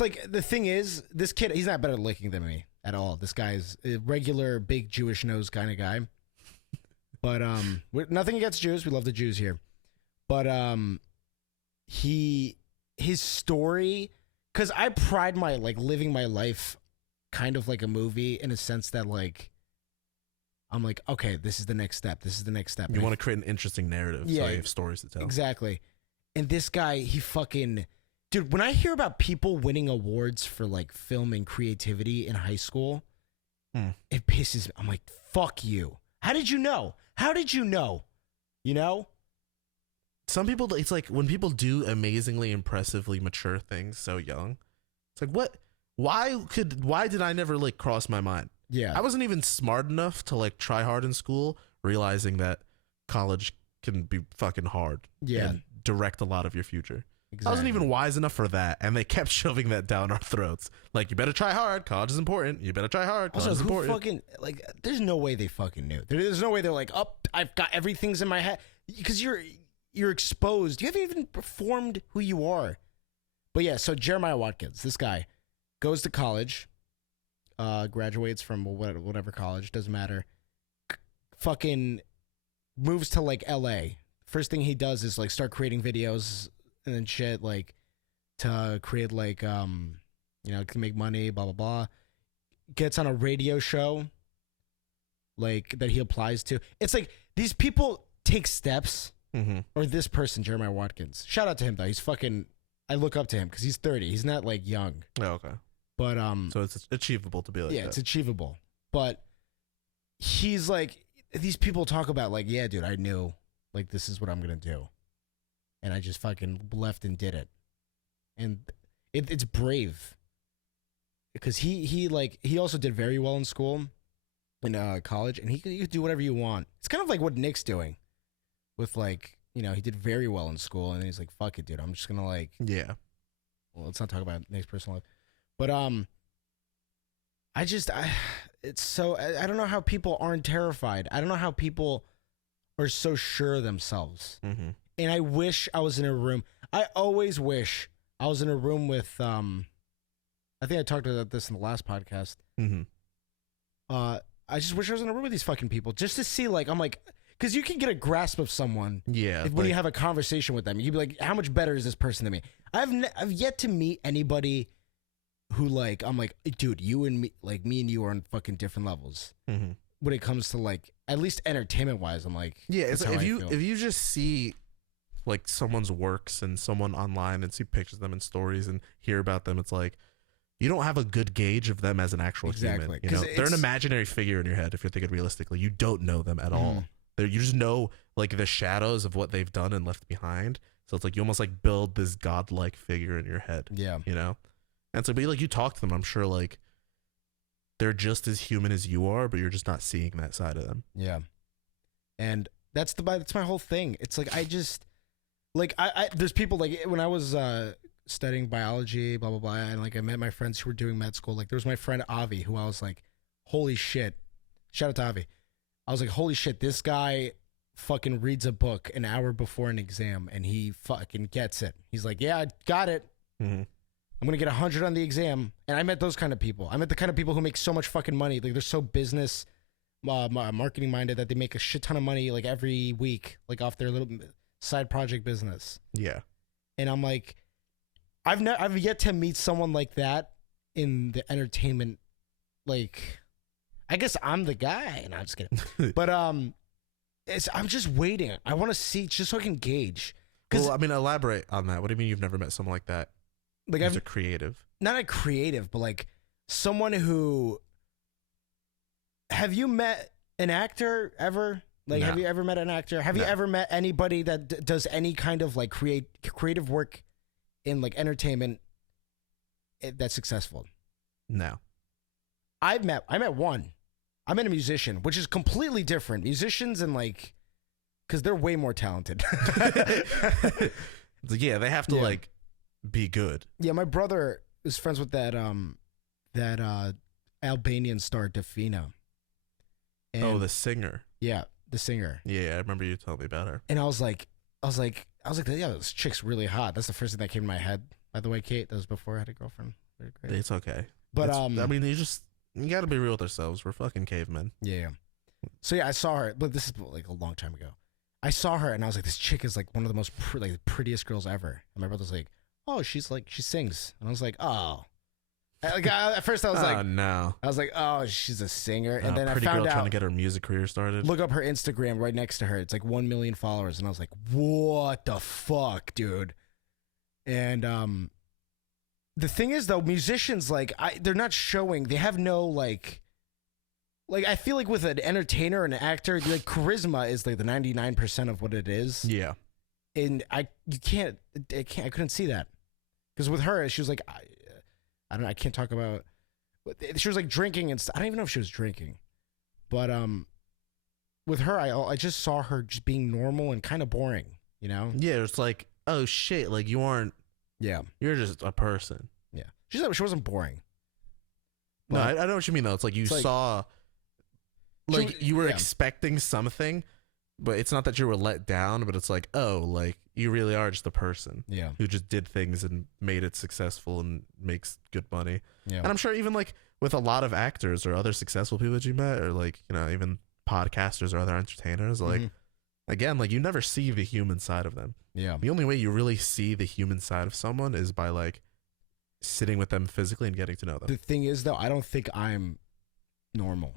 like, the thing is, this kid, he's not better at licking than me at all. This guy's a regular big Jewish nose kind of guy. But nothing against Jews. We love the Jews here. But his story, because I pride my like living my life kind of like a movie in a sense that like I'm like, okay, this is the next step. This is the next step. You want to create an interesting narrative, so you have stories to tell. Exactly. And this guy, he fucking, dude, when I hear about people winning awards for like film and creativity in high school, it pisses me. I'm like, fuck you. How did you know? How did you know? You know? Some people, it's like when people do amazingly, impressively mature things so young, it's like, what? Why did I never like cross my mind? Yeah. I wasn't even smart enough to like try hard in school, realizing that college can be fucking hard. Yeah. And direct a lot of your future. Exactly. I wasn't even wise enough for that, and they kept shoving that down our throats. Like, you better try hard. College is important. You better try hard. College Also, is who important. fucking, like, there's no way they fucking knew. There's no way they're like, oh, I've got everything's in my head. Because you're exposed. You haven't even performed who you are. But yeah, so Jeremiah Watkins, this guy, goes to college, graduates from whatever college, doesn't matter. Fucking moves to, like, L.A. First thing he does is, like, start creating videos and then shit, like, to create, like, to make money, blah, blah, blah. Gets on a radio show, like that he applies to. It's like these people take steps, or this person, Jeremiah Watkins. Shout out to him though. He's fucking. I look up to him because he's 30. He's not like young. Oh, okay. But so it's achievable to be like that. Yeah, it's achievable. But he's like, these people talk about like, yeah, dude, I knew like this is what I'm gonna do, and I just fucking left and did it, and it's brave because he also did very well in school, in college, and you could do whatever you want. It's kind of like what Nick's doing, with like, you know, he did very well in school, and then he's like, fuck it, dude, I'm just gonna like, yeah. Well, let's not talk about Nick's personal life, but it's so, I don't know how people aren't terrified. I don't know how people are so sure of themselves. And I wish I was in a room. I always wish I was in a room with, I think I talked about this in the last podcast. I just wish I was in a room with these fucking people just to see, like, I'm like, because you can get a grasp of someone. Yeah. When you have a conversation with them, you'd be like, how much better is this person than me? I've yet to meet anybody who, like, I'm like, dude, you and me, like, me and you are on fucking different levels when it comes to, like, at least entertainment wise. I'm like, yeah, it's like, if you just see like someone's works and someone online and see pictures of them and stories and hear about them, it's like you don't have a good gauge of them as an actual human. You know, they're an imaginary figure in your head. If you're thinking realistically, you don't know them at all. You just know like the shadows of what they've done and left behind. So it's like you almost like build this godlike figure in your head. Yeah, you know. And so, but like you talk to them, I'm sure like they're just as human as you are, but you're just not seeing that side of them. Yeah, and that's my whole thing. It's like I just like there's people like when I was studying biology, blah blah blah, and like I met my friends who were doing med school. Like there was my friend Avi, who I was like, holy shit! Shout out to Avi. I was like, holy shit, this guy fucking reads a book an hour before an exam, and he fucking gets it. He's like, yeah, I got it. I'm going to get 100 on the exam. And I met those kind of people. I met the kind of people who make so much fucking money. Like, they're so business marketing minded that they make a shit ton of money, like, every week, like, off their little side project business. Yeah. And I'm like, I've yet to meet someone like that in the entertainment, like, I guess I'm the guy. And I'm just kidding. But, I'm just waiting. I want to see, just so I can gauge. Well, I mean, elaborate on that. What do you mean you've never met someone like that? Like a creative, not a creative, but like someone who. Have you met an actor ever? Like, Have you ever met an actor? Have you ever met anybody that does any kind of like creative work in like entertainment that's successful? No. I met one. I met a musician, which is completely different. Musicians and like, because they're way more talented. Yeah, they have to like be good. Yeah, my brother is friends with that Albanian star Defina. And, the singer. Yeah, the singer. Yeah, I remember you telling me about her. And I was like, yeah, this chick's really hot. That's the first thing that came to my head. By the way, Kate, that was before I had a girlfriend. Very great. It's okay. But I mean, you got to be real with ourselves. We're fucking cavemen. Yeah. So yeah, I saw her, but this is like a long time ago. I saw her and I was like, this chick is like one of the most prettiest girls ever. And my brother's like, oh, she sings. And I was like, oh. At first I was like, no. I was like, oh, she's a singer. And then I found out, trying to get her music career started. Look up her Instagram right next to her. It's like 1 million followers. And I was like, what the fuck, dude? And the thing is, though, musicians, like, they're not showing. They have no, like, I feel like with an entertainer and an actor, like, charisma is like the 99% of what it is. Yeah. And I couldn't see that. Because with her, she was like, I don't know, I can't talk about, she was like drinking and stuff. I don't even know if she was drinking. But with her, I just saw her just being normal and kind of boring, you know? Yeah, it's like, oh shit, like you aren't, you're just a person. Yeah. She wasn't boring. No, I know what you mean though. It's like you saw, like you were expecting something, but it's not that you were let down, but it's like, oh, like you really are just a person who just did things and made it successful and makes good money. Yeah. And I'm sure even like with a lot of actors or other successful people that you met, or like, you know, even podcasters or other entertainers, like, again, like you never see the human side of them. Yeah. The only way you really see the human side of someone is by like sitting with them physically and getting to know them. The thing is though, I don't think I'm normal.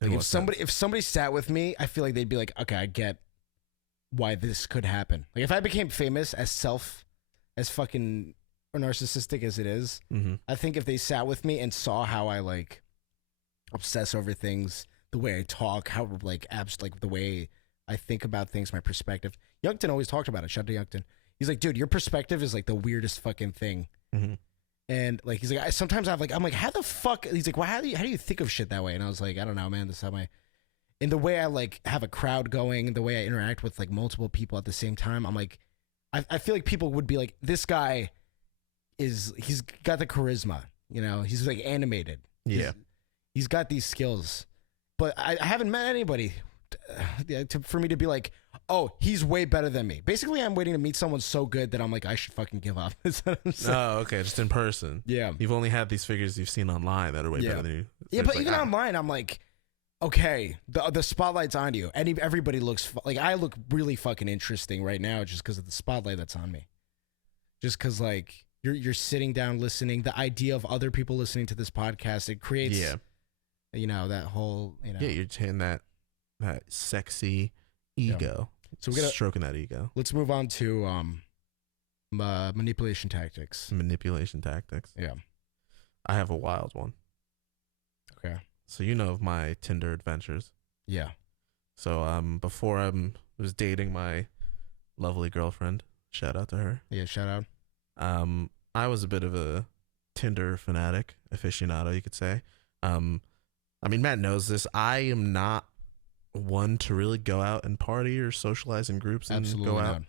Like if somebody sat with me, I feel like they'd be like, okay, I get why this could happen. Like if I became famous as fucking narcissistic as it is, I think if they sat with me and saw how I like obsess over things, the way I talk, how like the way I think about things, my perspective. Youngton always talked about it. Shout out to Youngton. He's like, dude, your perspective is like the weirdest fucking thing. And like he's like, sometimes I'm like, how the fuck? He's like, well, how do you think of shit that way? And I was like, I don't know, man. This is how in the way I like have a crowd going, the way I interact with like multiple people at the same time. I'm like, I feel like people would be like, this guy he's got the charisma, you know, he's like animated. Yeah. He's got these skills, but I haven't met anybody for me to be like, oh, he's way better than me. Basically, I'm waiting to meet someone so good that I'm like, I should fucking give up. Oh, okay. Just in person. Yeah. You've only had these figures you've seen online that are way better than you. So yeah, but like, even online, I'm like, okay, the spotlight's on you. And everybody looks like I look really fucking interesting right now just because of the spotlight that's on me. Just because like you're sitting down listening. The idea of other people listening to this podcast, it creates, you know, that whole, you know. Yeah, you're hitting that sexy ego. So we're stroking that ego. Let's move on to manipulation tactics. Manipulation tactics. Yeah. I have a wild one. Okay. So you know of my Tinder adventures. Yeah. So before I was dating my lovely girlfriend, shout out to her. Yeah, shout out. I was a bit of a Tinder fanatic, aficionado, you could say. I mean, Matt knows this. I am not one to really go out and party or socialize in groups and go out.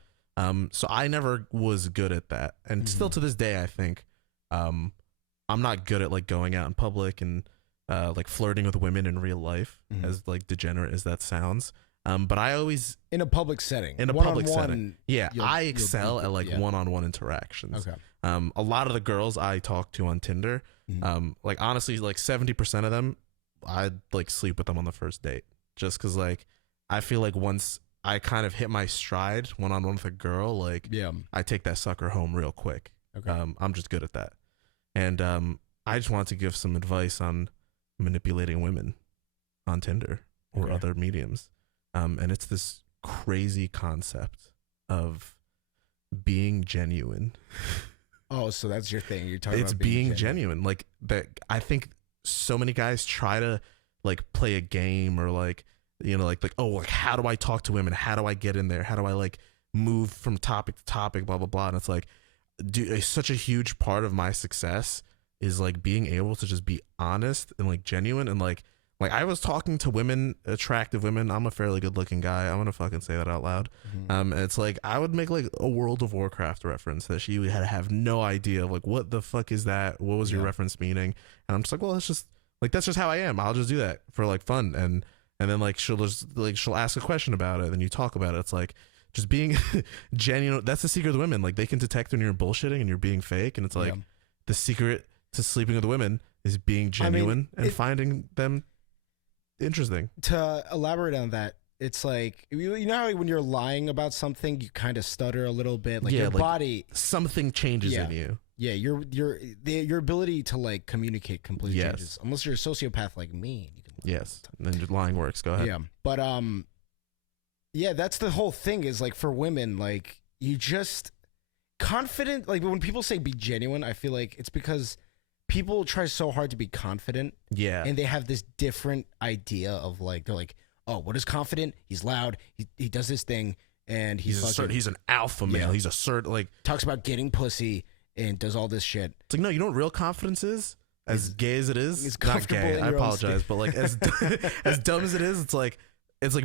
So I never was good at that. And still to this day, I think I'm not good at like going out in public and like flirting with women in real life, as like degenerate as that sounds. But I always in a public setting. In a public setting. Yeah, I excel at like one-on-one interactions. Okay. A lot of the girls I talk to on Tinder, like honestly, like 70% of them, I'd like sleep with them on the first date. Just because, like, I feel like once I kind of hit my stride one-on-one with a girl, like, I take that sucker home real quick. Okay. I'm just good at that. And I just wanted to give some advice on manipulating women on Tinder or other mediums. And it's this crazy concept of being genuine. Oh, so that's your thing. You're talking about being genuine. Like, that. I think so many guys try to like play a game or like, you know, like, oh, like how do I talk to women? How do I get in there? How do I like move from topic to topic, blah, blah, blah. And it's like, dude, such a huge part of my success is like being able to just be honest and like genuine. And like I was talking to women, attractive women. I'm a fairly good looking guy. I'm going to fucking say that out loud. And it's like, I would make like a World of Warcraft reference that she would have no idea of like, what the fuck is that? What was your reference meaning? And I'm just like, well, it's just, like, that's just how I am. I'll just do that for like fun. And then like she'll ask a question about it, then you talk about it. It's like just being genuine. That's the secret of women. Like they can detect when you're bullshitting and you're being fake. And it's like the secret to sleeping with women is being genuine and finding them interesting. To elaborate on that, it's like, you know how when you're lying about something, you kind of stutter a little bit. Like your body, something changes in you. Yeah, your ability to like communicate completely changes. Unless you're a sociopath like me. Yes, and then your lying works. Go ahead. Yeah, but that's the whole thing. Is like for women, like you just confident. Like when people say be genuine, I feel like it's because people try so hard to be confident. Yeah, and they have this different idea of like they're like, oh, what is confident? He's loud. He does this thing, and he's an alpha male. He's like talks about getting pussy. And does all this shit. It's like, no, you know what real confidence is? As gay as it is, it's not gay. I apologize, but like as as dumb as it is, it's like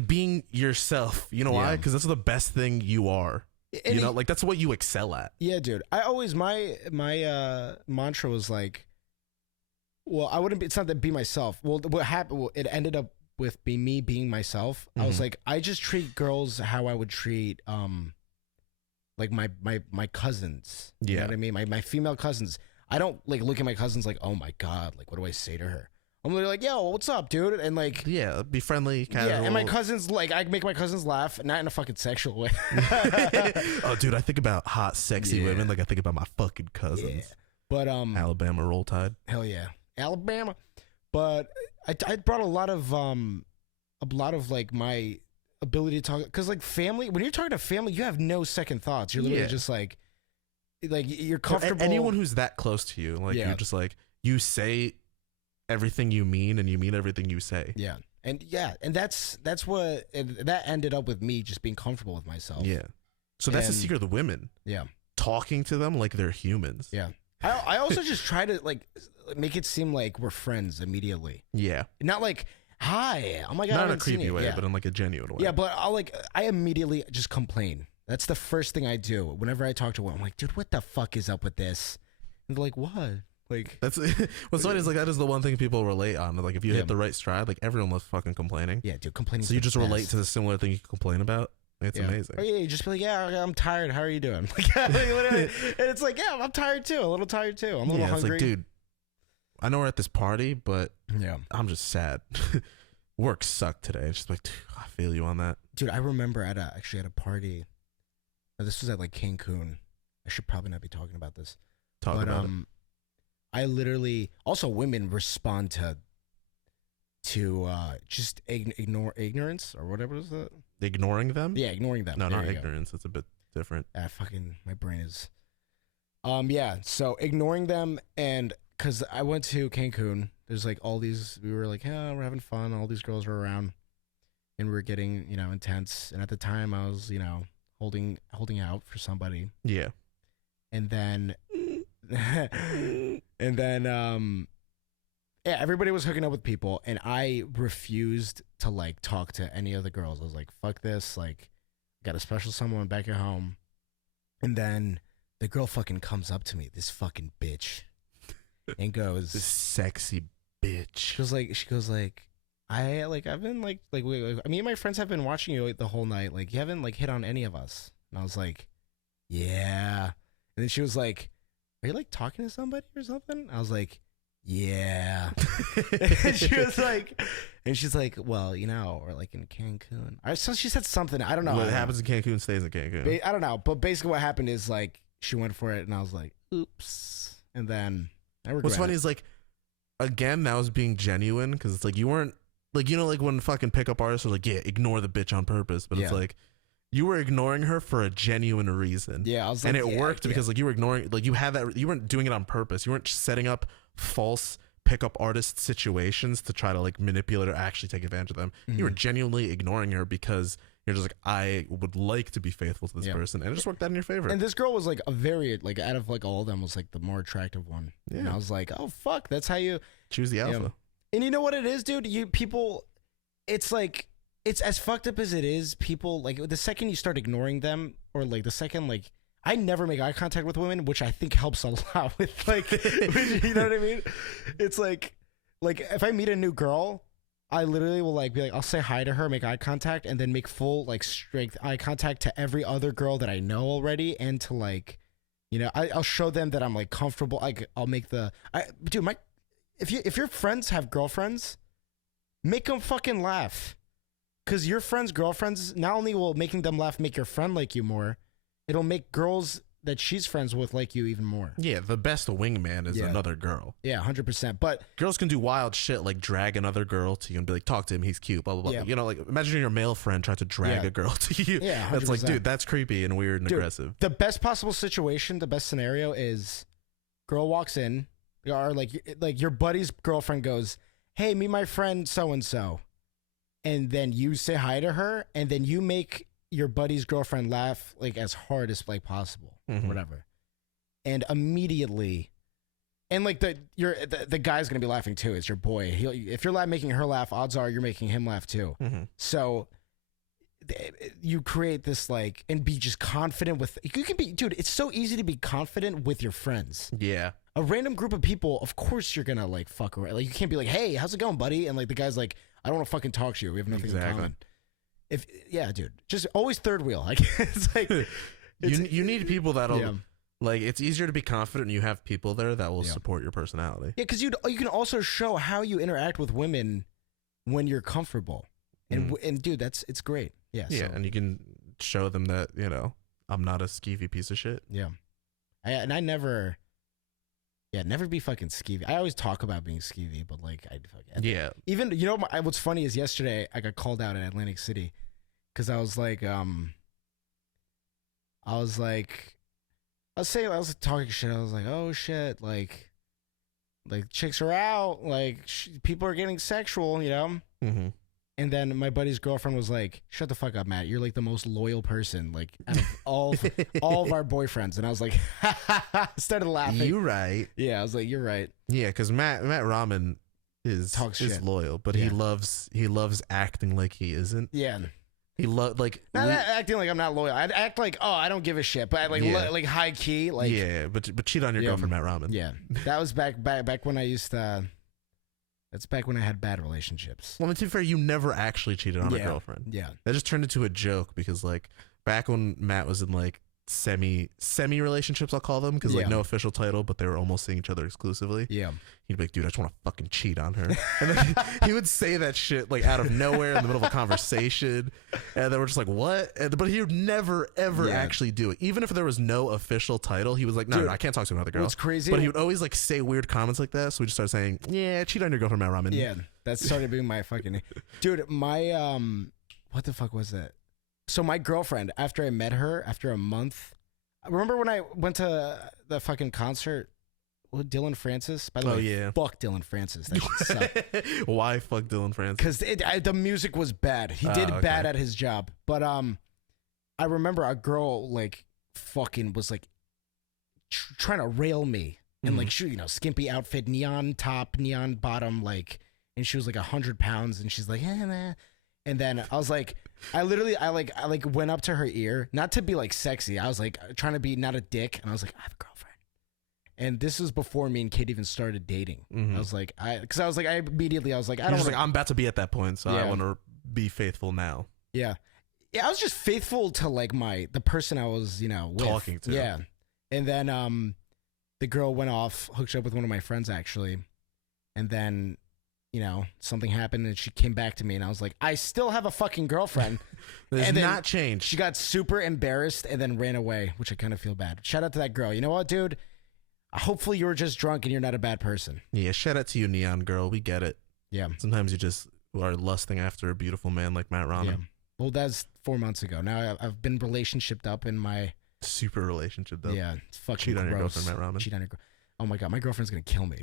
being yourself. You know why? Because that's the best thing you are. And you know, like that's what you excel at. Yeah, dude. I always my mantra was like, well, I wouldn't. It's not that be myself. Well, what happened? Well, it ended up with me being myself. I was like, I just treat girls how I would treat like my cousins. You know what I mean? My female cousins. I don't like look at my cousins like, oh my God, like what do I say to her? I'm literally like, yo, what's up, dude? And like, be friendly, casual. Yeah, and my cousins, like, I make my cousins laugh, not in a fucking sexual way. Oh, dude, I think about hot, sexy women like I think about my fucking cousins. Yeah. But Alabama Roll Tide. Hell yeah, Alabama. But I brought a lot of like my ability to talk, because like family, when you're talking to family, you have no second thoughts. You're literally just like you're comfortable. Anyone who's that close to you, like you're just like, you say everything you mean and you mean everything you say. Yeah. And that's what, and that ended up with me just being comfortable with myself. Yeah. So that's the secret of the women. Yeah. Talking to them like they're humans. Yeah. I also just try to like make it seem like we're friends immediately. Yeah. Not like, hi, oh my God. Not in a creepy way, but in like a genuine way. Yeah, but I immediately just complain. That's the first thing I do whenever I talk to one. I'm like, dude, what the fuck is up with this? And they're like, what? Like, that's what's funny is like that is the one thing people relate on. Like if you hit the right stride, like everyone loves fucking complaining. Yeah, dude, complaining. So you just relate to the similar thing you complain about. It's amazing. Oh, yeah, you just be like, yeah, I'm tired. How are you doing? Like, literally, and it's like, yeah, I'm tired too. A little tired too. I'm a little hungry. It's like, dude, I know we're at this party, but yeah, I'm just sad. Work sucked today. It's just like, dude, I feel you on that. Dude, I remember actually at a party. This was at like Cancun. I should probably not be talking about this. Talk about it. I literally, also women respond to just ignore ignorance or whatever is that? Ignoring them? Yeah, ignoring them. No, not ignorance. It's a bit different. My brain is. Yeah. So ignoring them, and because I went to Cancun, there's like all these. We were like, yeah, we're having fun. All these girls were around, and we were getting intense. And at the time, I was holding out for somebody. Yeah. And then. Yeah, everybody was hooking up with people, and I refused to like talk to any of the girls. I was like, fuck this, like, got a special someone back at home. And then the girl fucking comes up to me, this fucking bitch, and goes, this sexy bitch. She goes like, I've been like me and my friends have been watching you the whole night. Like, you haven't like hit on any of us. And I was like, yeah. And then she was like, are you like talking to somebody or something? I was like, yeah. And she's like, well, or like in Cancun. So she said something. I don't know. What happens in Cancun stays in Cancun. I don't know. But basically what happened is like she went for it and I was like, oops. And then I regret What's funny is like, again, that was being genuine, because it's like you weren't like, like when fucking pickup artists are like, yeah, ignore the bitch on purpose. But it's like, you were ignoring her for a genuine reason. Yeah, I was like, and it worked because like you were ignoring, like you had that, you weren't doing it on purpose. You weren't setting up false pickup artist situations to try to like manipulate or actually take advantage of them. Mm-hmm. You were genuinely ignoring her because you're just like, I would like to be faithful to this person, and it just worked out in your favor. And this girl was like a very like, out of like all of them, was like the more attractive one. Yeah. And I was like, oh fuck, that's how you choose the alpha. And you know what it is, dude? It's like, it's as fucked up as it is. People like, the second you start ignoring them, or like the second, like, I never make eye contact with women, which I think helps a lot with like, you know what I mean? It's like if I meet a new girl, I literally will like be like, I'll say hi to her, make eye contact, and then make full like strength eye contact to every other girl that I know already, and to like, I'll show them that I'm like comfortable. Like, I'll make if your friends have girlfriends, make them fucking laugh. Because your friends' girlfriends, not only will making them laugh make your friend like you more, it'll make girls that she's friends with like you even more. Yeah, the best wingman is another girl. Yeah, 100%. But girls can do wild shit like drag another girl to you and be like, talk to him, he's cute, blah, blah, blah. Yeah. Like imagine your male friend trying to drag a girl to you. Yeah, 100%. That's like, dude, that's creepy and weird and aggressive. The best possible situation, the best scenario is girl walks in, or like your buddy's girlfriend goes, hey, meet my friend so-and-so. And then you say hi to her, and then you make your buddy's girlfriend laugh like as hard as like possible, whatever. And immediately, and like the guy's gonna be laughing too. It's your boy. If you're making her laugh, odds are you're making him laugh too. So you create this like, and be just confident with. You can be, dude. It's so easy to be confident with your friends. Yeah. A random group of people, of course you're gonna like fuck around. Like, you can't be like, hey, how's it going, buddy? And like the guy's like, I don't want to fucking talk to you. We have nothing in common. Dude, just always third wheel. Like, it's like you need people that'll like. It's easier to be confident when you have people there that will support your personality. Yeah, because you can also show how you interact with women when you're comfortable, and dude, it's great. Yeah, and you can show them that I'm not a skeevy piece of shit. Yeah, I never. Yeah, never be fucking skeevy. I always talk about being skeevy, but like Yeah. even what's funny is yesterday I got called out in Atlantic City because I was talking shit. I was like, oh shit, like chicks are out, like people are getting sexual, you know. Mm-hmm. And then my buddy's girlfriend was like, "Shut the fuck up, Matt. You're like the most loyal person, like out of all of our boyfriends." And I was like, started laughing. You right. Yeah, I was like, "You're right." Yeah, because Matt Ramen is loyal, but he loves acting like he isn't. Yeah. He like not acting like I'm not loyal. I'd act like, oh, I don't give a shit, but like high key, like but cheat on your girlfriend, Matt Ramen. Yeah, that was back when I used to. That's back when I had bad relationships. Well, to be fair, you never actually cheated on a girlfriend. Yeah. That just turned into a joke because, like, back when Matt was in, like, semi relationships, I'll call them, because, like, no official title, but they were almost seeing each other exclusively. Yeah. He'd be like, dude, I just want to fucking cheat on her. And then he would say that shit, like, out of nowhere in the middle of a conversation. And then we're just like, what? But he would never, ever actually do it. Even if there was no official title, he was like, no, I can't talk to another girl. What's crazy? But he would always, like, say weird comments like that. So we just started saying, yeah, cheat on your girlfriend, Matt Ramen. Yeah, that started being my fucking... Dude, my... What the fuck was that? So my girlfriend, after I met her, after a month... Remember when I went to the fucking concert with Dylan Francis? By the way, fuck Dylan Francis. That shit sucked. Why fuck Dylan Francis? Because the music was bad. He did bad at his job. But I remember a girl like fucking was like trying to rail me and like she, skimpy outfit, neon top, neon bottom, like, and she was like 100 pounds, and she's like, nah. And then I was like, I went up to her ear, not to be like sexy. I was like trying to be not a dick, and I was like, I have a girlfriend. And this was before me and Kate even started dating. Mm-hmm. I was like, I was like, I don't know. I'm about to be at that point, so I want to be faithful now. Yeah. Yeah, I was just faithful to like the person I was, with. Talking to. Yeah. And then the girl went off, hooked up with one of my friends actually. And then, something happened and she came back to me and I was like, I still have a fucking girlfriend. There's not changed. She got super embarrassed and then ran away, which I kind of feel bad. Shout out to that girl. You know what, dude? Hopefully you were just drunk and you're not a bad person. Yeah, shout out to you, Neon Girl. We get it. Yeah. Sometimes you just are lusting after a beautiful man like Matt Ramen. Yeah. Well, that's 4 months ago. Now I've been relationshiped up in my... Super relationship up. Yeah, it's fucking Cheat on gross. your girlfriend, Matt Ramen. Cheat on your girlfriend. Oh my God, my girlfriend's going to kill me.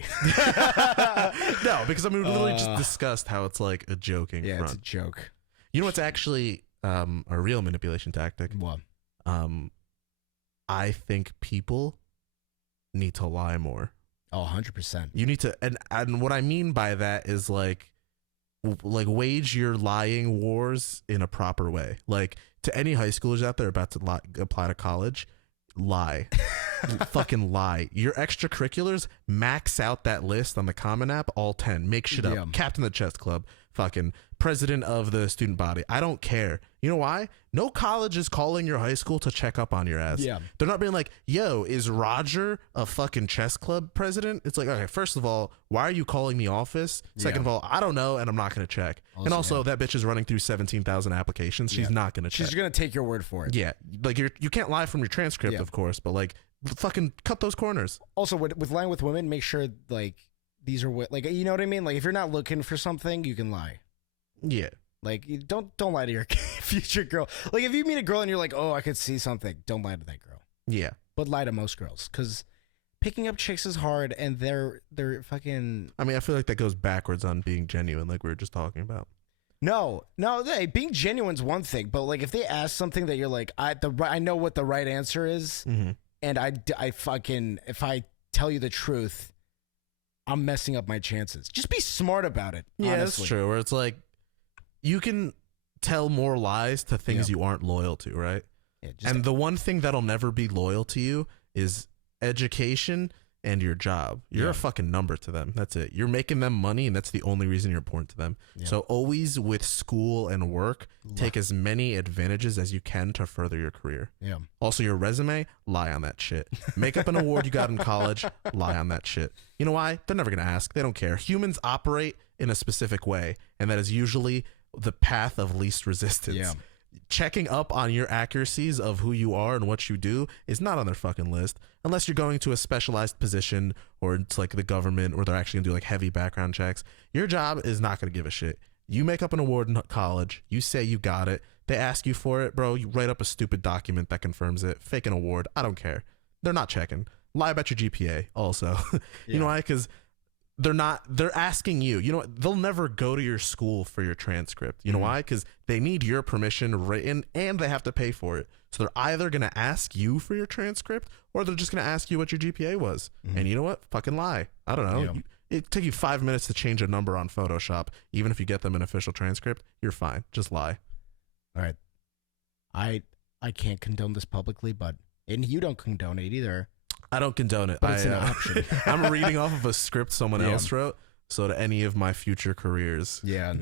No, because we literally just discussed how it's like a joking front. It's a joke. You know what's actually a real manipulation tactic? What? I think people need to lie more. Oh, 100%. You need to, and what I mean by that is like wage your lying wars in a proper way. Like, to any high schoolers out there about to apply to college, lie. Fucking lie. Your extracurriculars, max out that list on the Common App, all 10. Make shit up. Captain of the chess club. Fucking president of the student body. I don't care. You know why? No college is calling your high school to check up on your ass. Yeah. They're not being like, yo, is Roger a fucking chess club president? It's like, okay, first of all, why are you calling the office? Second of all, I don't know, and I'm not going to check. Also, that bitch is running through 17,000 applications. She's not going to check. She's going to take your word for it. Yeah. Like, you can't lie from your transcript, of course, but like, fucking cut those corners. Also, with lying with women, make sure like these are like, you know what I mean? Like, if you're not looking for something, you can lie. Yeah. Like, don't lie to your future girl. Like, if you meet a girl and you're like, oh, I could see something, don't lie to that girl. Yeah. But lie to most girls, because picking up chicks is hard, and they're fucking... I mean, I feel like that goes backwards on being genuine, like we were just talking about. No, being genuine's one thing, but like if they ask something that you're like, I know what the right answer is, and I fucking, if I tell you the truth, I'm messing up my chances. Just be smart about it. Yeah, honestly. That's true. Where it's like, you can tell more lies to things you aren't loyal to, right? Yeah, and the one thing that'll never be loyal to you is education and your job. You're a fucking number to them. That's it. You're making them money, and that's the only reason you're important to them. Yeah. So always with school and work, take as many advantages as you can to further your career. Yeah. Also, your resume, lie on that shit. Make up an award you got in college, lie on that shit. You know why? They're never going to ask. They don't care. Humans operate in a specific way, and that is usually the path of least resistance. Yeah. checking up on your accuracies of who you are and what you do is not on their fucking list unless you're going to a specialized position or it's like the government where they're actually gonna do like heavy background checks. Your job is not gonna give a shit. You make up an award in college, you say you got it, they ask you for it, bro, you write up a stupid document that confirms it, fake an award, I don't care. They're not checking. Lie about your GPA also. You know why? Because they're asking you, you know what, they'll never go to your school for your transcript. You know why? Because they need your permission written and they have to pay for it. So they're either going to ask you for your transcript or they're just going to ask you what your GPA was. And you know what? Fucking lie. I don't know. It take you 5 minutes to change a number on Photoshop. Even if you get them an official transcript, you're fine. Just lie. All right. I can't condone this publicly, and you don't condone it either. I don't condone it. But it's an option. I'm reading off of a script someone else wrote. So to any of my future careers. Yeah.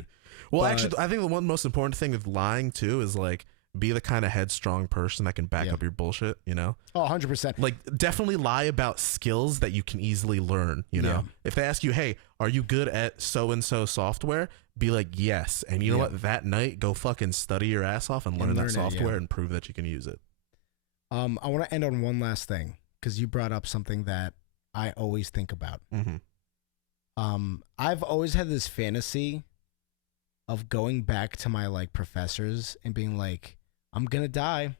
Well, actually, I think the one most important thing with lying too is like be the kind of headstrong person that can back up your bullshit, you know? Oh, 100%. Like definitely lie about skills that you can easily learn, you know? If they ask you, hey, are you good at so-and-so software? Be like, yes. And you know what? That night, go fucking study your ass off and learn that software and prove that you can use it. I want to end on one last thing because you brought up something that I always think about. I've always had this fantasy of going back to my like professors and being like, I'm gonna die.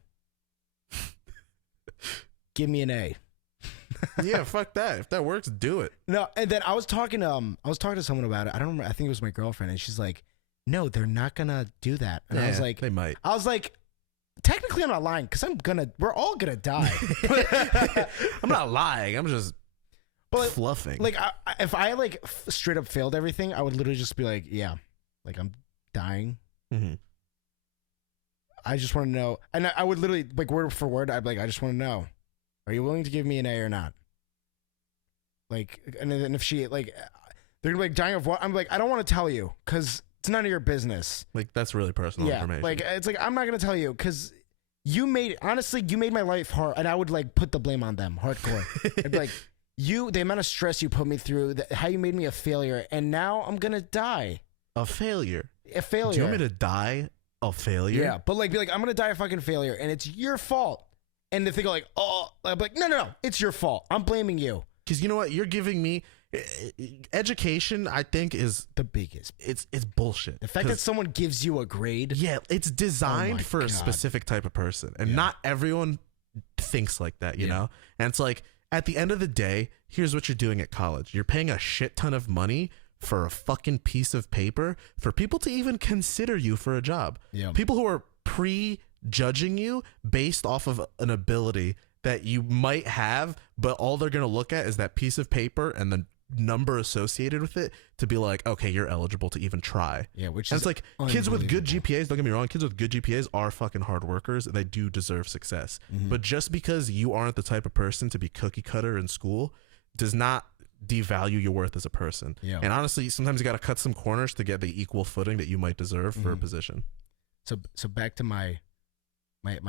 Give me an A. Yeah, fuck that. If that works, do it. No, and then I was talking to someone about it. I don't remember. I think it was my girlfriend, and she's like, "No, they're not gonna do that." And I was like, "They might." I was like, "Technically, I'm not lying because we're all gonna die." I'm not lying. I'm just fluffing. Like, if I like straight up failed everything, I would literally just be like, "Yeah, like I'm dying." I just want to know, and I would literally like word for word. I'd be like, "I just want to know, are you willing to give me an A or not?" Like, and then if she like, they're gonna be like dying of what? I'm like, I don't want to tell you because it's none of your business. Like that's really personal information. Like it's like I'm not gonna tell you because you made my life hard, and I would like put the blame on them hardcore. I'd be like, the amount of stress you put me through, how you made me a failure, and now I'm gonna die. A failure. A failure. Do you want me to die a failure? Yeah, but like be like, I'm gonna die a fucking failure, and it's your fault. And if they go like, oh, I'm like, no, it's your fault. I'm blaming you. Because you know what? You're giving me education. I think is the biggest. It's bullshit. The fact that someone gives you a grade. Yeah, it's designed for a specific type of person, and not everyone thinks like that. You know, and it's like at the end of the day, here's what you're doing at college. You're paying a shit ton of money for a fucking piece of paper for people to even consider you for a job. Yeah. People who are prejudging you based off of an ability that you might have, but all they're going to look at is that piece of paper and the number associated with it to be like, okay, you're eligible to even try. Yeah, which and it's like kids with good GPAs, don't get me wrong, kids with good GPAs are fucking hard workers. They do deserve success. But just because you aren't the type of person to be cookie cutter in school does not devalue your worth as a person. Yeah. And honestly, sometimes you got to cut some corners to get the equal footing that you might deserve for a position. So back to my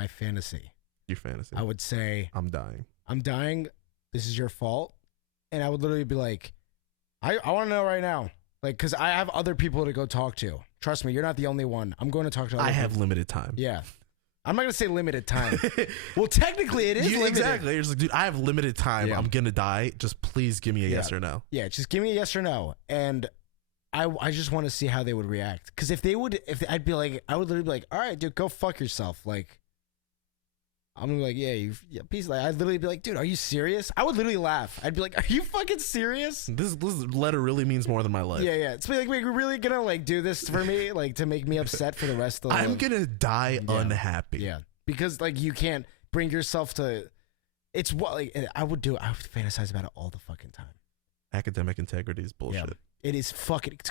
fantasy. Your fantasy. I would say I'm dying. This is your fault. And I would literally be like, I want to know right now. Like, because I have other people to go talk to. Trust me, you're not the only one. I'm going to talk to other people. I have limited time. Yeah. I'm not going to say limited time. Well, technically it is limited. Exactly. You're just like, dude, I have limited time. Yeah. I'm going to die. Just please give me a yes or no. Yeah, just give me a yes or no. And I just want to see how they would react. Because I would literally be like, all right, dude, go fuck yourself. Like, I'm gonna be like, yeah, peace. Like, I'd literally be like, dude, are you serious? I would literally laugh. I'd be like, are you fucking serious? This letter really means more than my life. Yeah. It's like, we're really gonna like do this for me, like to make me upset for the rest of the I'm gonna die unhappy. Yeah, because like you can't bring yourself to. It's what like I would fantasize about it all the fucking time. Academic integrity is bullshit. Yeah. It's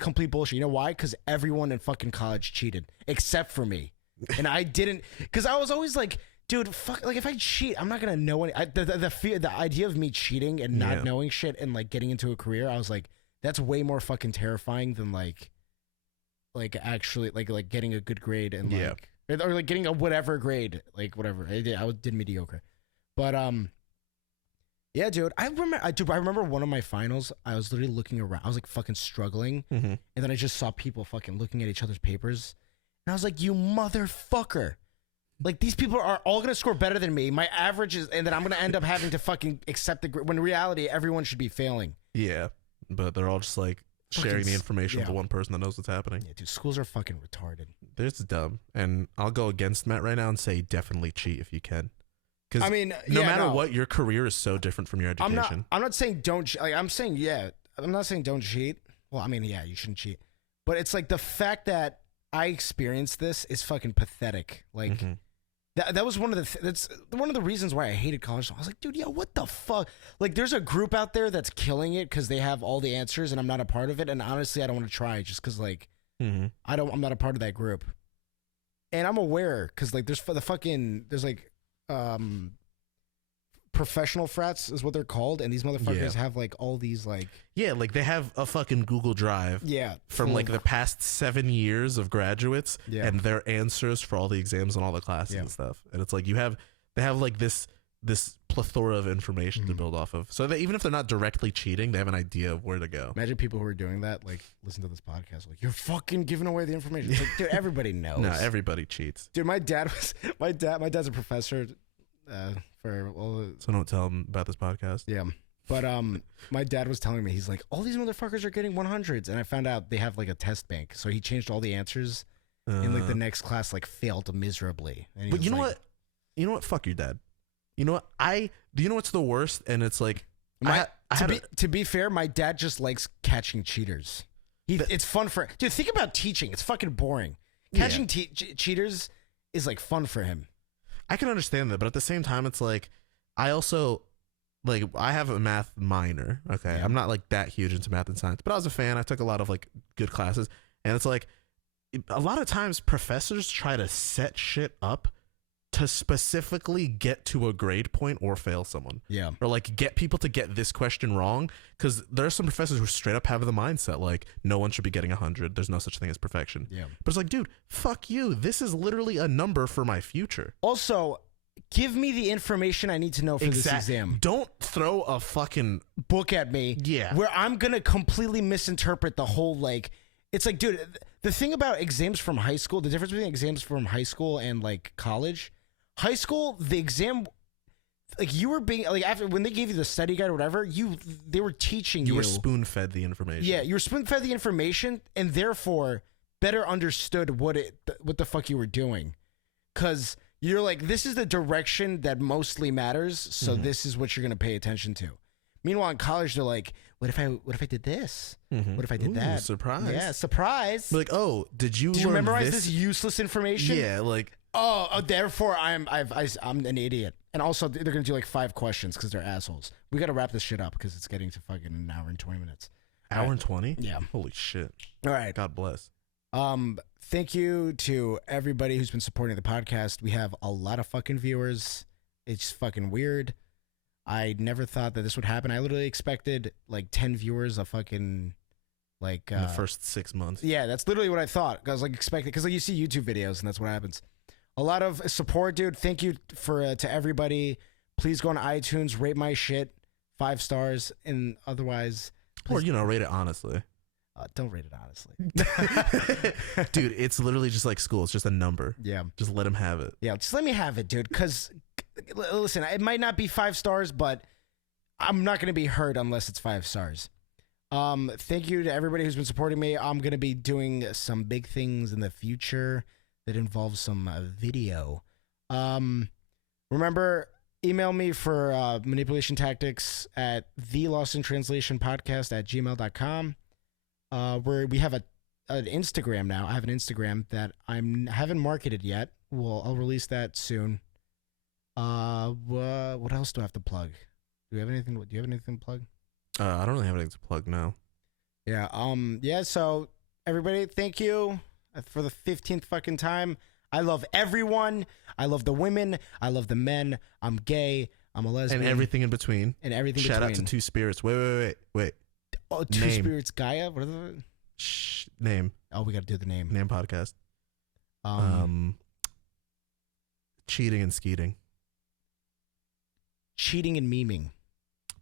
complete bullshit. You know why? Because everyone in fucking college cheated except for me, and I didn't. Because I was always like, dude, fuck. Like, if I cheat, I'm not gonna know any. The fear, the idea of me cheating and not knowing shit and like getting into a career, I was like, that's way more fucking terrifying than like actually like getting a good grade and like or like getting a whatever grade, like whatever. I did mediocre, but yeah, dude. I remember one of my finals. I was literally looking around. I was like fucking struggling, and then I just saw people fucking looking at each other's papers, and I was like, you motherfucker. Like, these people are all going to score better than me. My average is, and then I'm going to end up having to fucking accept when in reality, everyone should be failing. Yeah, but they're all just like sharing the information with the one person that knows what's happening. Yeah, dude, schools are fucking retarded. They're just dumb. And I'll go against Matt right now and say definitely cheat if you can. Because I mean, no matter what, your career is so different from your education. I'm not saying don't, like, I'm saying, I'm not saying don't cheat. Well, I mean, yeah, you shouldn't cheat. But it's like the fact that I experienced this is fucking pathetic. Like, that was one of that's one of the reasons why I hated college. I was like, dude, what the fuck? Like, there's a group out there that's killing it because they have all the answers, and I'm not a part of it. And honestly, I don't want to try just because, like, I'm not a part of that group. And I'm aware because, like, there's like professional frats is what they're called, and these motherfuckers have like all these like like they have a fucking Google Drive from like the past 7 years of graduates and their answers for all the exams and all the classes and stuff, and it's like they have like this plethora of information to build off of, so that even if they're not directly cheating, they have an idea of where to go. Imagine people who are doing that like listen to this podcast like, you're fucking giving away the information. It's like, dude, everybody knows. No, everybody cheats. Dude, my dad's a professor so don't tell him about this podcast. Yeah. But my dad was telling me, he's like, all these motherfuckers are getting 100s, and I found out they have like a test bank, so he changed all the answers in like the next class, like failed miserably. And but you know what, fuck your dad. You know what, you know what's the worst, and it's like to be fair, my dad just likes catching cheaters. It's fun for dude. Think about teaching. It's fucking boring. Catching cheaters is like fun for him. I can understand that, but at the same time, it's like, I also, like, I have a math minor, okay? I'm not, like, that huge into math and science, but I was a fan. I took a lot of, like, good classes, and it's like, a lot of times, professors try to set shit up to specifically get to a grade point or fail someone. Yeah. Or, like, get people to get this question wrong, because there are some professors who straight up have the mindset, like, no one should be getting 100. There's no such thing as perfection. Yeah. But it's like, dude, fuck you. This is literally a number for my future. Also, give me the information I need to know for this exam. Don't throw a fucking book at me where I'm going to completely misinterpret the whole, like, it's like, dude, the thing about exams from high school, the difference between exams from high school and, like, college, high school, the exam, like, you were being, like, after when they gave you the study guide or whatever, they were teaching you. You were spoon-fed the information. Yeah, you were spoon-fed the information, and therefore better understood what the fuck you were doing. Because you're like, this is the direction that mostly matters, so this is what you're going to pay attention to. Meanwhile, in college, they're like, what if I did this? What if I did that? Surprise. Yeah, surprise. Like, oh, did you memorize this useless information? Yeah, like, Oh, therefore I'm an idiot. And also, they're gonna do like 5 questions because they're assholes. We gotta wrap this shit up because it's getting to fucking an hour and 20 minutes. Hour and 20? Yeah. Holy shit. All right. God bless. Thank you to everybody who's been supporting the podcast. We have a lot of fucking viewers. It's fucking weird. I never thought that this would happen. I literally expected like 10 viewers a fucking like in the first 6 months. Yeah, that's literally what I thought. I was like expecting because like you see YouTube videos and that's what happens. A lot of support, dude. Thank you to everybody. Please go on iTunes, rate my shit 5 stars, and otherwise, or rate it honestly. Don't rate it honestly, dude. It's literally just like school. It's just a number. Yeah, just let him have it. Yeah, just let me have it, dude. Because listen, it might not be 5 stars, but I'm not gonna be hurt unless it's 5 stars. Thank you to everybody who's been supporting me. I'm gonna be doing some big things in the future that involves some video. Remember, email me for manipulation tactics at thelostintranslationpodcast@gmail.com. Where we have an Instagram now. I have an Instagram that I haven't marketed yet. I'll release that soon. What else do I have to plug? Do you have anything to plug? I don't really have anything to plug now. Yeah. Yeah. So everybody, thank you for the 15th fucking time. I love everyone. I love the women. I love the men. I'm gay. I'm a lesbian. And everything in between. And everything Shout out to Two Spirits. Wait. Oh, Two Spirits Gaia? What are the... Name. Oh, we got to do the name. Name podcast. Cheating and skeeting. Cheating and memeing.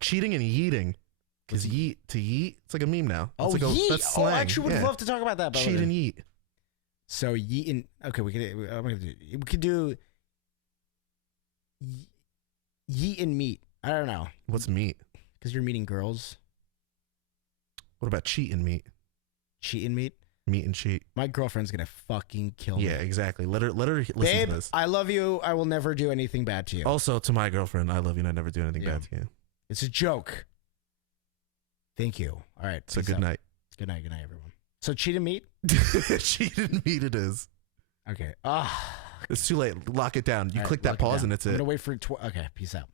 Cheating and yeeting. Because yeet, it's like a meme now. Oh, like yeet. That's slang. I actually would love to talk about that. Cheat and yeet. So yeet and... Okay, we could do Yeet and meat. I don't know. What's meat? Because you're meeting girls. What about cheat and meat? Cheat and meat. Meat and cheat. My girlfriend's gonna fucking kill me. Yeah, exactly. Let her listen Babe, to this. I love you. I will never do anything bad to you. Also, to my girlfriend, I love you and I never do anything Yeah. bad to you. It's a joke. Thank you. All right. So peace good out. night. Good night, everyone. So cheat and meat? Cheat and meat it is. Okay. It's too late. Lock it down. You All right, click that lock it pause down. and it's I'm it. gonna wait for okay, peace out.